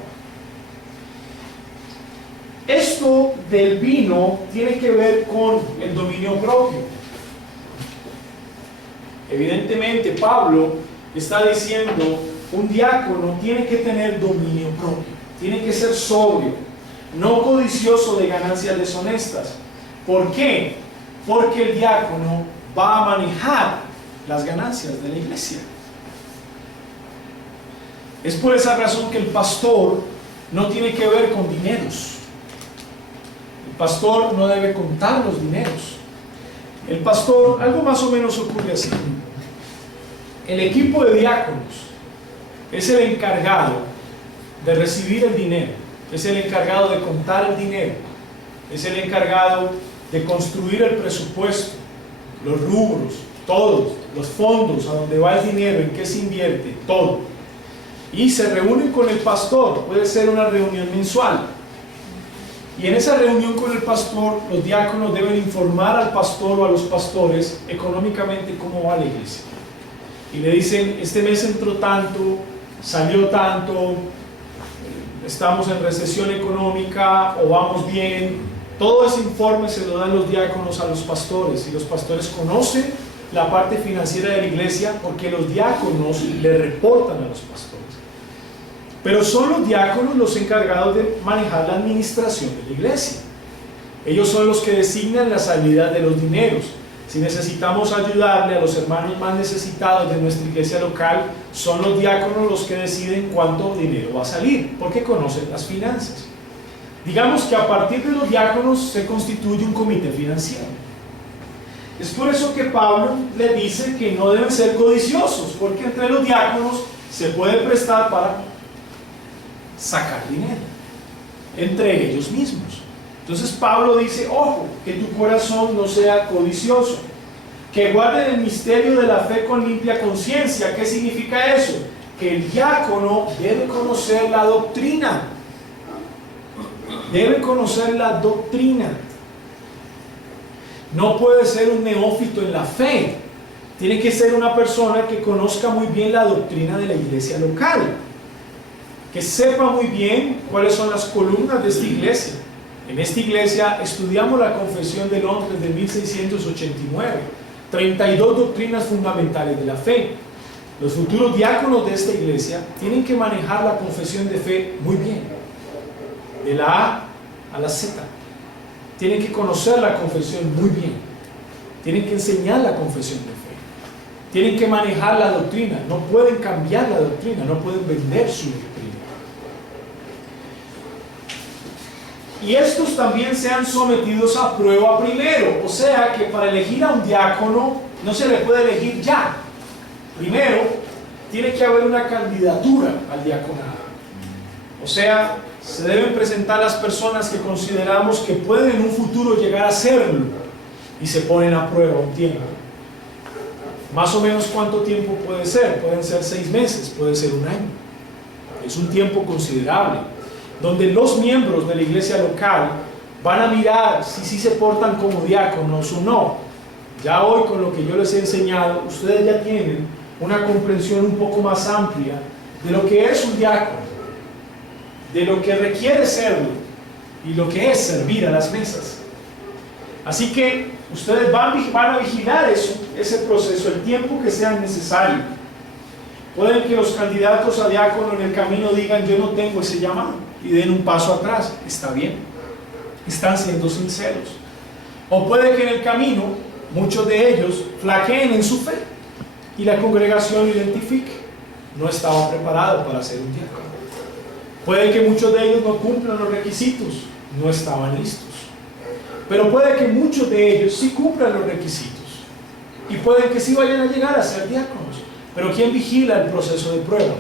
Esto del vino tiene que ver con el dominio propio. Evidentemente, Pablo está diciendo, un diácono tiene que tener dominio propio, tiene que ser sobrio, no codicioso de ganancias deshonestas. ¿Por qué? Porque el diácono va a manejar las ganancias de la iglesia. Es por esa razón que el pastor no tiene que ver con dineros. El pastor no debe contar los dineros. El pastor, algo más o menos ocurre así. El equipo de diáconos es el encargado de recibir el dinero, es el encargado de contar el dinero, es el encargado de construir el presupuesto, los rubros, todos, los fondos, a dónde va el dinero, en qué se invierte, todo. Y se reúnen con el pastor, puede ser una reunión mensual. Y en esa reunión con el pastor, los diáconos deben informar al pastor o a los pastores económicamente cómo va la iglesia. Y le dicen, este mes entró tanto, salió tanto, estamos en recesión económica o vamos bien. Todo ese informe se lo dan los diáconos a los pastores y los pastores conocen la parte financiera de la iglesia porque los diáconos le reportan a los pastores. Pero son los diáconos los encargados de manejar la administración de la iglesia. Ellos son los que designan la salida de los dineros. Si necesitamos ayudarle a los hermanos más necesitados de nuestra iglesia local, son los diáconos los que deciden cuánto dinero va a salir, porque conocen las finanzas. Digamos que a partir de los diáconos se constituye un comité financiero. Es por eso que Pablo le dice que no deben ser codiciosos, porque entre los diáconos se puede prestar para sacar dinero, entre ellos mismos. Entonces Pablo dice, ojo, que tu corazón no sea codicioso, que guarden el misterio de la fe con limpia conciencia. ¿Qué significa eso? Que el diácono debe conocer la doctrina. Debe conocer la doctrina. No puede ser un neófito en la fe. Tiene que ser una persona que conozca muy bien la doctrina de la iglesia local, que sepa muy bien cuáles son las columnas de esta iglesia. En esta iglesia estudiamos la Confesión de Londres de 1689, 32 doctrinas fundamentales de la fe. Los futuros diáconos de esta iglesia tienen que manejar la confesión de fe muy bien, de la A a la Z. Tienen que conocer la confesión muy bien, tienen que enseñar la confesión de fe, tienen que manejar la doctrina, no pueden cambiar la doctrina, no pueden vender su doctrina. Y estos también sean sometidos a prueba primero, o sea que para elegir a un diácono no se le puede elegir ya. Primero tiene que haber una candidatura al diaconado, o sea, se deben presentar las personas que consideramos que pueden en un futuro llegar a serlo y se ponen a prueba un tiempo. Más o menos ¿cuánto tiempo puede ser? Pueden ser 6 meses, puede ser un año. Es un tiempo considerable, donde los miembros de la iglesia local van a mirar si se portan como diáconos o no. Ya hoy, con lo que yo les he enseñado, ustedes ya tienen una comprensión un poco más amplia de lo que es un diácono, de lo que requiere serlo y lo que es servir a las mesas. Así que ustedes van a vigilar ese proceso, el tiempo que sea necesario. Pueden que los candidatos a diácono en el camino digan, yo no tengo ese llamado, y den un paso atrás. Está bien, están siendo sinceros. O puede que en el camino muchos de ellos flaqueen en su fe y la congregación identifique, no estaba preparado para ser un diácono. Puede que muchos de ellos no cumplan los requisitos, no estaban listos. Pero puede que muchos de ellos sí cumplan los requisitos y puede que sí vayan a llegar a ser diáconos. Pero ¿quién vigila el proceso de prueba?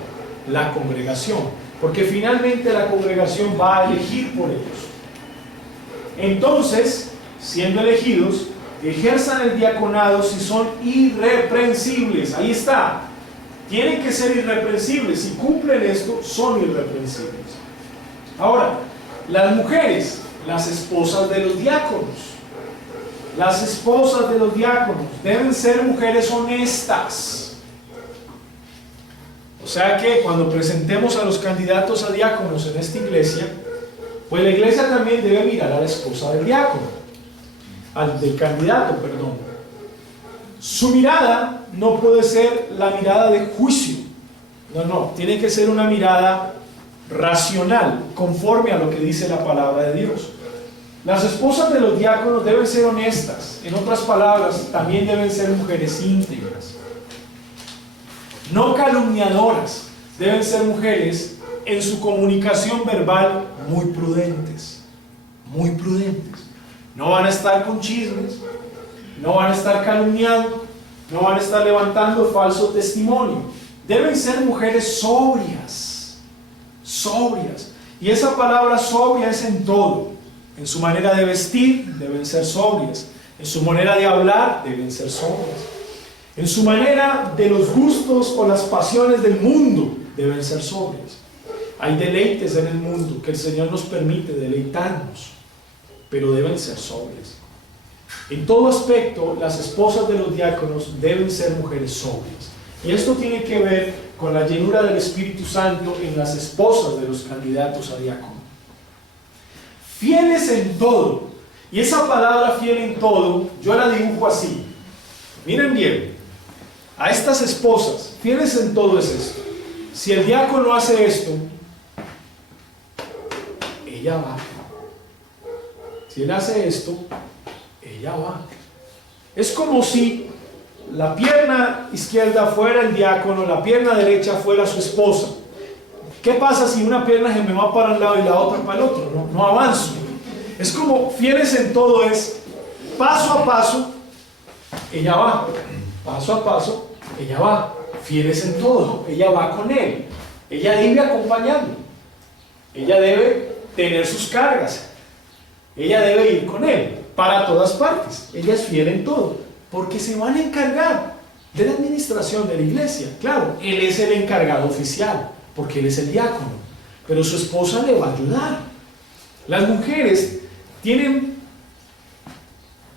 La congregación, porque finalmente la congregación va a elegir por ellos. Entonces, siendo elegidos, ejerzan el diaconado si son irreprensibles. Ahí está. Tienen que ser irreprensibles. Si cumplen esto, son irreprensibles. Ahora, las mujeres, las esposas de los diáconos. las esposas de los diáconos deben ser mujeres honestas. O sea que cuando presentemos a los candidatos a diáconos en esta iglesia, pues la iglesia también debe mirar a la esposa del diácono, del candidato, perdón. Su mirada no puede ser la mirada de juicio. No, tiene que ser una mirada racional, conforme a lo que dice la palabra de Dios. Las esposas de los diáconos deben ser honestas. En otras palabras, también deben ser mujeres íntegras. No calumniadoras. Deben ser mujeres en su comunicación verbal muy prudentes. Muy prudentes. No van a estar con chismes, no van a estar calumniando, no van a estar levantando falso testimonio. Deben ser mujeres sobrias. Sobrias. Y esa palabra sobria es en todo. En su manera de vestir deben ser sobrias. En su manera de hablar deben ser sobrias. En su manera de los gustos o las pasiones del mundo deben ser sobrias. Hay deleites en el mundo que el Señor nos permite deleitarnos, pero deben ser sobrias. En todo aspecto, las esposas de los diáconos deben ser mujeres sobrias. Y esto tiene que ver con la llenura del Espíritu Santo en las esposas de los candidatos a diácono. Fieles en todo. Y esa palabra fiel en todo, yo la dibujo así. Miren bien, a estas esposas, fieles en todo es esto. Si el diácono hace esto, ella va. Si él hace esto, ella va. Es como si la pierna izquierda fuera el diácono, la pierna derecha fuera su esposa. ¿Qué pasa si una pierna se me va para un lado y la otra para el otro? No avanzo. Es como fieles en todo es paso a paso, ella va. Paso a paso, ella va. Fieles en todo, ella va con él. Ella debe acompañarlo. Ella debe tener sus cargas. Ella debe ir con él para todas partes. Ella es fiel en todo, porque se van a encargar de la administración de la iglesia. Claro, él es el encargado oficial, porque él es el diácono, pero su esposa le va a ayudar. Las mujeres tienen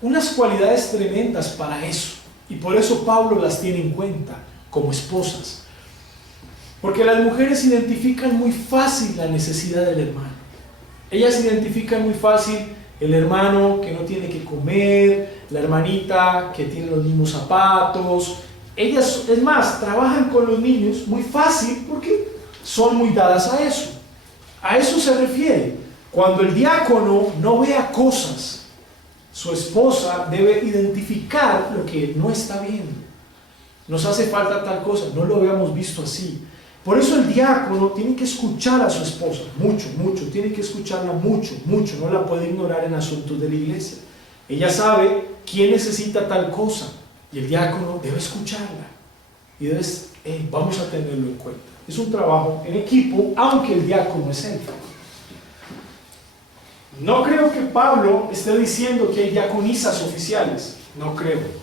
unas cualidades tremendas para eso, y por eso Pablo las tiene en cuenta como esposas, porque las mujeres identifican muy fácil la necesidad del hermano. Ellas identifican muy fácil el hermano que no tiene que comer, la hermanita que tiene los mismos zapatos. Ellas, es más, trabajan con los niños muy fácil porque son muy dadas a eso. A eso se refiere. Cuando el diácono no vea cosas, su esposa debe identificar lo que no está viendo. Nos hace falta tal cosa, no lo habíamos visto así. Por eso el diácono tiene que escuchar a su esposa, mucho, tiene que escucharla mucho, no la puede ignorar en asuntos de la iglesia. Ella sabe quién necesita tal cosa y el diácono debe escucharla y vamos a tenerlo en cuenta. Es un trabajo en equipo, aunque el diácono es él. No creo que Pablo esté diciendo que hay diaconisas oficiales, no creo.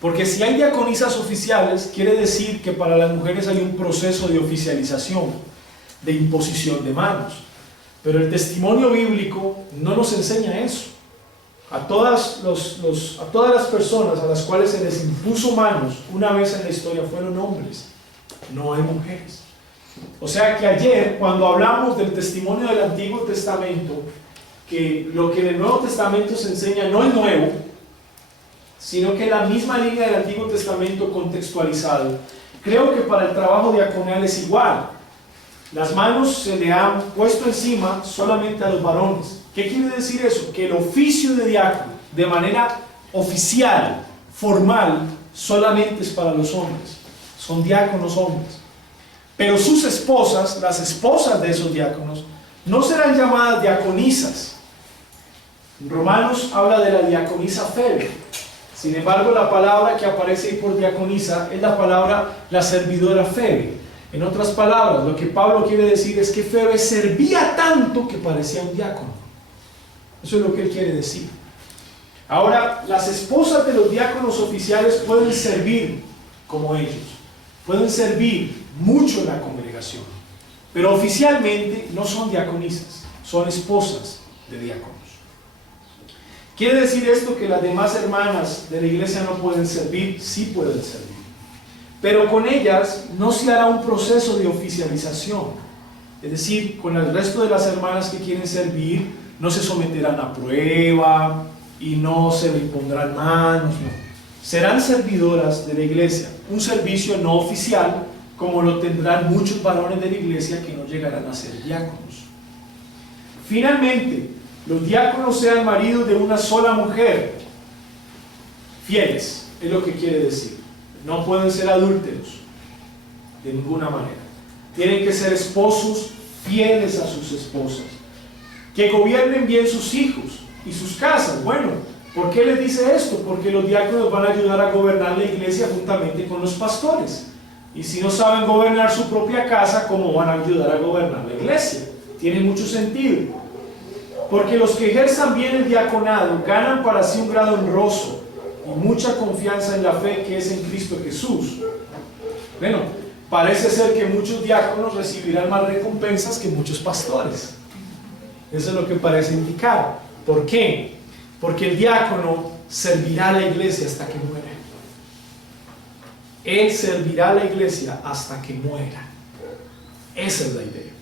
Porque si hay diaconisas oficiales, quiere decir que para las mujeres hay un proceso de oficialización, de imposición de manos. Pero el testimonio bíblico no nos enseña eso. A todas las personas a las cuales se les impuso manos una vez en la historia fueron hombres, no hay mujeres. O sea que ayer, cuando hablamos del testimonio del Antiguo Testamento, que lo que en el Nuevo Testamento se enseña no es nuevo, sino que la misma línea del Antiguo Testamento contextualizado. Creo que para el trabajo diaconal es igual. Las manos se le han puesto encima solamente a los varones. ¿Qué quiere decir eso? Que el oficio de diácono, de manera oficial, formal, solamente es para los hombres. Son diáconos hombres. Pero sus esposas, las esposas de esos diáconos, no serán llamadas diaconisas. Romanos habla de la diaconisa Febe. Sin embargo, la palabra que aparece ahí por diaconisa es la palabra la servidora Febe. En otras palabras, lo que Pablo quiere decir es que Febe servía tanto que parecía un diácono. Eso es lo que él quiere decir. Ahora, las esposas de los diáconos oficiales pueden servir como ellos. Pueden servir mucho en la congregación. Pero oficialmente no son diaconisas, son esposas de diáconos. ¿Quiere decir esto que las demás hermanas de la iglesia no pueden servir? Sí pueden servir. Pero con ellas no se hará un proceso de oficialización. Es decir, con el resto de las hermanas que quieren servir, no se someterán a prueba y no se le impondrán manos, no. Serán servidoras de la iglesia, un servicio no oficial, como lo tendrán muchos varones de la iglesia que no llegarán a ser diáconos. Finalmente, los diáconos sean maridos de una sola mujer, fieles, es lo que quiere decir. No pueden ser adúlteros, de ninguna manera. Tienen que ser esposos fieles a sus esposas, que gobiernen bien sus hijos y sus casas. Bueno, ¿por qué les dice esto? Porque los diáconos van a ayudar a gobernar la iglesia juntamente con los pastores. Y si no saben gobernar su propia casa, ¿cómo van a ayudar a gobernar la iglesia? Tiene mucho sentido. Porque los que ejerzan bien el diaconado ganan para sí un grado honroso y mucha confianza en la fe que es en Cristo Jesús. Bueno, parece ser que muchos diáconos recibirán más recompensas que muchos pastores. Eso es lo que parece indicar. ¿Por qué? Porque el diácono servirá a la iglesia hasta que muera. Él servirá a la iglesia hasta que muera. Esa es la idea.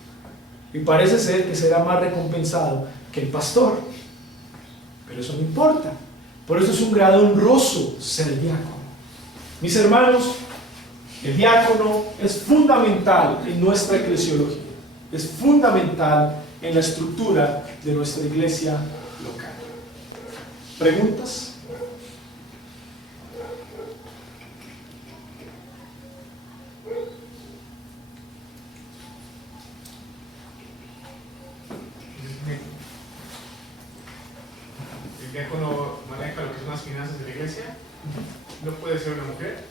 Y parece ser que será más recompensado que el pastor. Pero eso no importa. Por eso es un grado honroso ser diácono. Mis hermanos, el diácono es fundamental en nuestra eclesiología. Es fundamental en la estructura de nuestra iglesia local. ¿Preguntas? El diácono maneja lo que son las finanzas de la iglesia. No puede ser una mujer.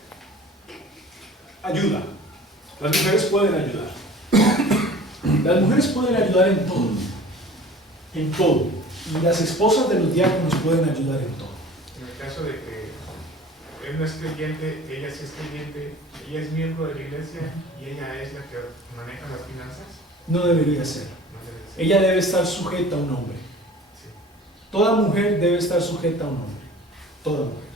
Ayuda. Las mujeres pueden ayudar. Las mujeres pueden ayudar en todo. En todo. Y las esposas de los diáconos pueden ayudar en todo. En el caso de que él no es creyente, ella sí es creyente, ella es miembro de la iglesia y ella es la que maneja las finanzas. No debería ser. No debe ser. Ella debe estar sujeta a un hombre. Sí. Toda mujer debe estar sujeta a un hombre. Toda mujer.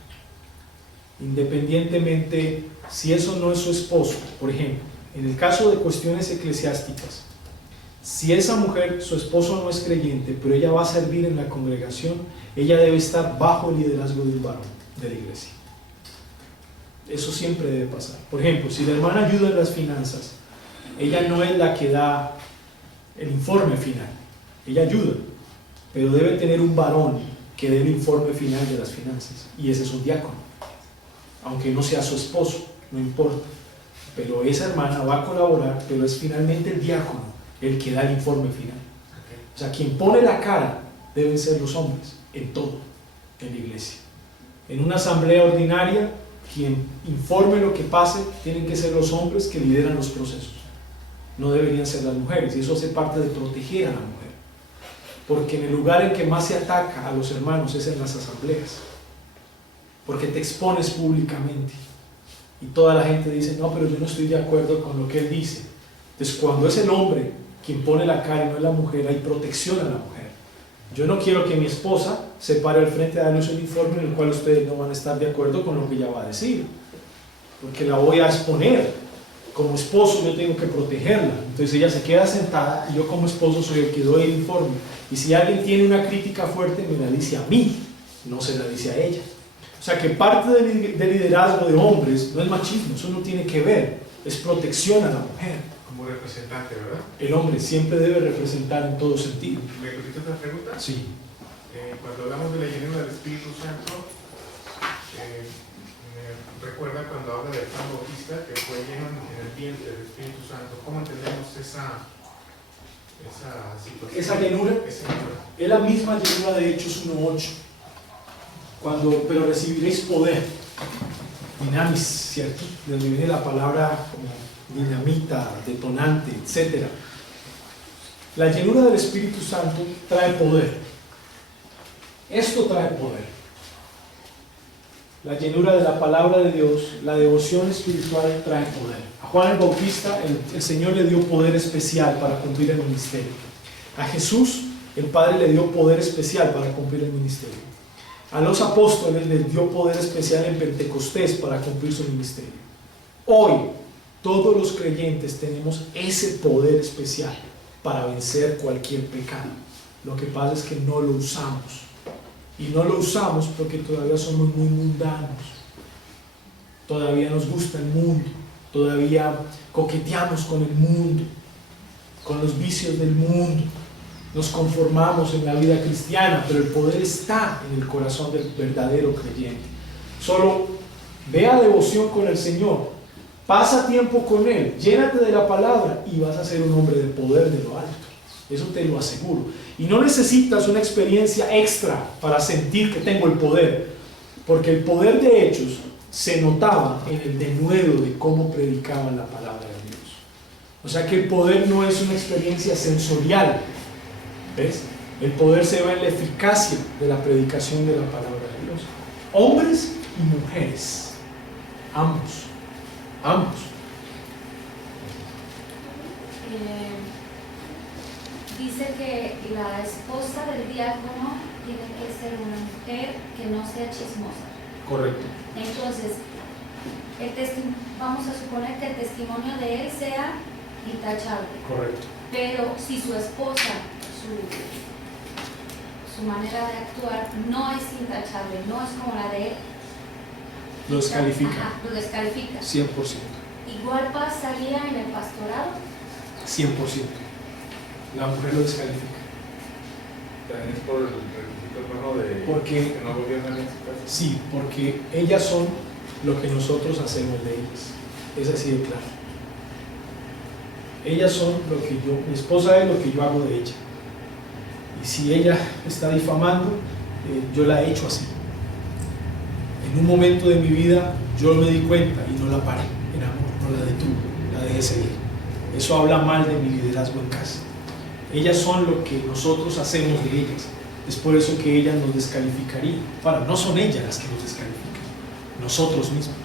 Independientemente si eso no es su esposo. Por ejemplo, en el caso de cuestiones eclesiásticas, si esa mujer, su esposo no es creyente, pero ella va a servir en la congregación, ella debe estar bajo el liderazgo de un varón de la iglesia. Eso siempre debe pasar. Por ejemplo, si la hermana ayuda en las finanzas, ella no es la que da el informe final. Ella ayuda, pero debe tener un varón que dé el informe final de las finanzas. Y ese es un diácono. Aunque no sea su esposo, no importa. Pero esa hermana va a colaborar, pero es finalmente el diácono el que da el informe final. O sea, quien pone la cara deben ser los hombres, en todo, en la iglesia. En una asamblea ordinaria, quien informe lo que pase, tienen que ser los hombres que lideran los procesos. No deberían ser las mujeres, y eso hace parte de proteger a la mujer. Porque en el lugar en que más se ataca a los hermanos es en las asambleas. Porque te expones públicamente. Y toda la gente dice, no, pero yo no estoy de acuerdo con lo que él dice. Entonces, cuando es el hombre quien pone la cara y no es la mujer, hay protección a la mujer. Yo no quiero que mi esposa se pare al frente a darnos un informe en el cual ustedes no van a estar de acuerdo con lo que ella va a decir. Porque la voy a exponer. Como esposo yo tengo que protegerla. Entonces ella se queda sentada y yo como esposo soy el que doy el informe. Y si alguien tiene una crítica fuerte, me la dice a mí, no se la dice a ella. O sea que parte del liderazgo de hombres no es machismo, eso no tiene que ver, es protección a la mujer. Como representante, ¿verdad? El hombre siempre debe representar en todo sentido. ¿Me repito otra pregunta? Sí. Cuando hablamos de la llenura del Espíritu Santo, me recuerda cuando habla de Juan Bautista, que fue lleno en el vientre del Espíritu Santo. ¿Cómo entendemos esa situación? Esa llenura es la misma llenura de Hechos 1:8. Pero recibiréis poder. Dinamis, ¿cierto? De donde viene la palabra como dinamita, detonante, etc. La llenura del Espíritu Santo trae poder. Esto trae poder. La llenura de la palabra de Dios, la devoción espiritual trae poder. A Juan el Bautista el Señor le dio poder especial para cumplir el ministerio. A Jesús el Padre le dio poder especial para cumplir el ministerio. A los apóstoles les dio poder especial en Pentecostés para cumplir su ministerio. Hoy, todos los creyentes tenemos ese poder especial para vencer cualquier pecado. Lo que pasa es que no lo usamos. Y no lo usamos porque todavía somos muy mundanos. Todavía nos gusta el mundo. Todavía coqueteamos con el mundo, con los vicios del mundo. Nos conformamos en la vida cristiana, pero el poder está en el corazón del verdadero creyente. Solo vea devoción con el Señor, pasa tiempo con Él, llénate de la palabra y vas a ser un hombre de poder de lo alto. Eso te lo aseguro. Y no necesitas una experiencia extra para sentir que tengo el poder, porque el poder de Hechos se notaba en el denuedo de cómo predicaban la palabra de Dios. O sea que el poder no es una experiencia sensorial. ¿Ves? El poder se ve en la eficacia de la predicación de la palabra de Dios. Hombres y mujeres, ambos. Dice que la esposa del diácono tiene que ser una mujer que no sea chismosa. Correcto. Entonces, vamos a suponer que el testimonio de él sea intachable. Correcto. Pero si su esposa, su manera de actuar no es intachable, no es como la de él, Lo descalifica. Ajá, lo descalifica. 100%. Igual pasaría en el pastorado. 100%. La mujer lo descalifica. También es por el requisito, hermano, de Porque- que no gobiernan en su casa. Sí, porque ellas son lo que nosotros hacemos de ellas. Es así de claro. Ellas son lo que mi esposa es lo que yo hago de ella. Y si ella está difamando, yo la he hecho así. En un momento de mi vida yo me di cuenta y no la paré en amor, no la detuve, la dejé seguir. Eso habla mal de mi liderazgo en casa. Ellas son lo que nosotros hacemos de ellas. Es por eso que ellas nos descalificarían. Ahora, no son ellas las que nos descalifican, nosotros mismos.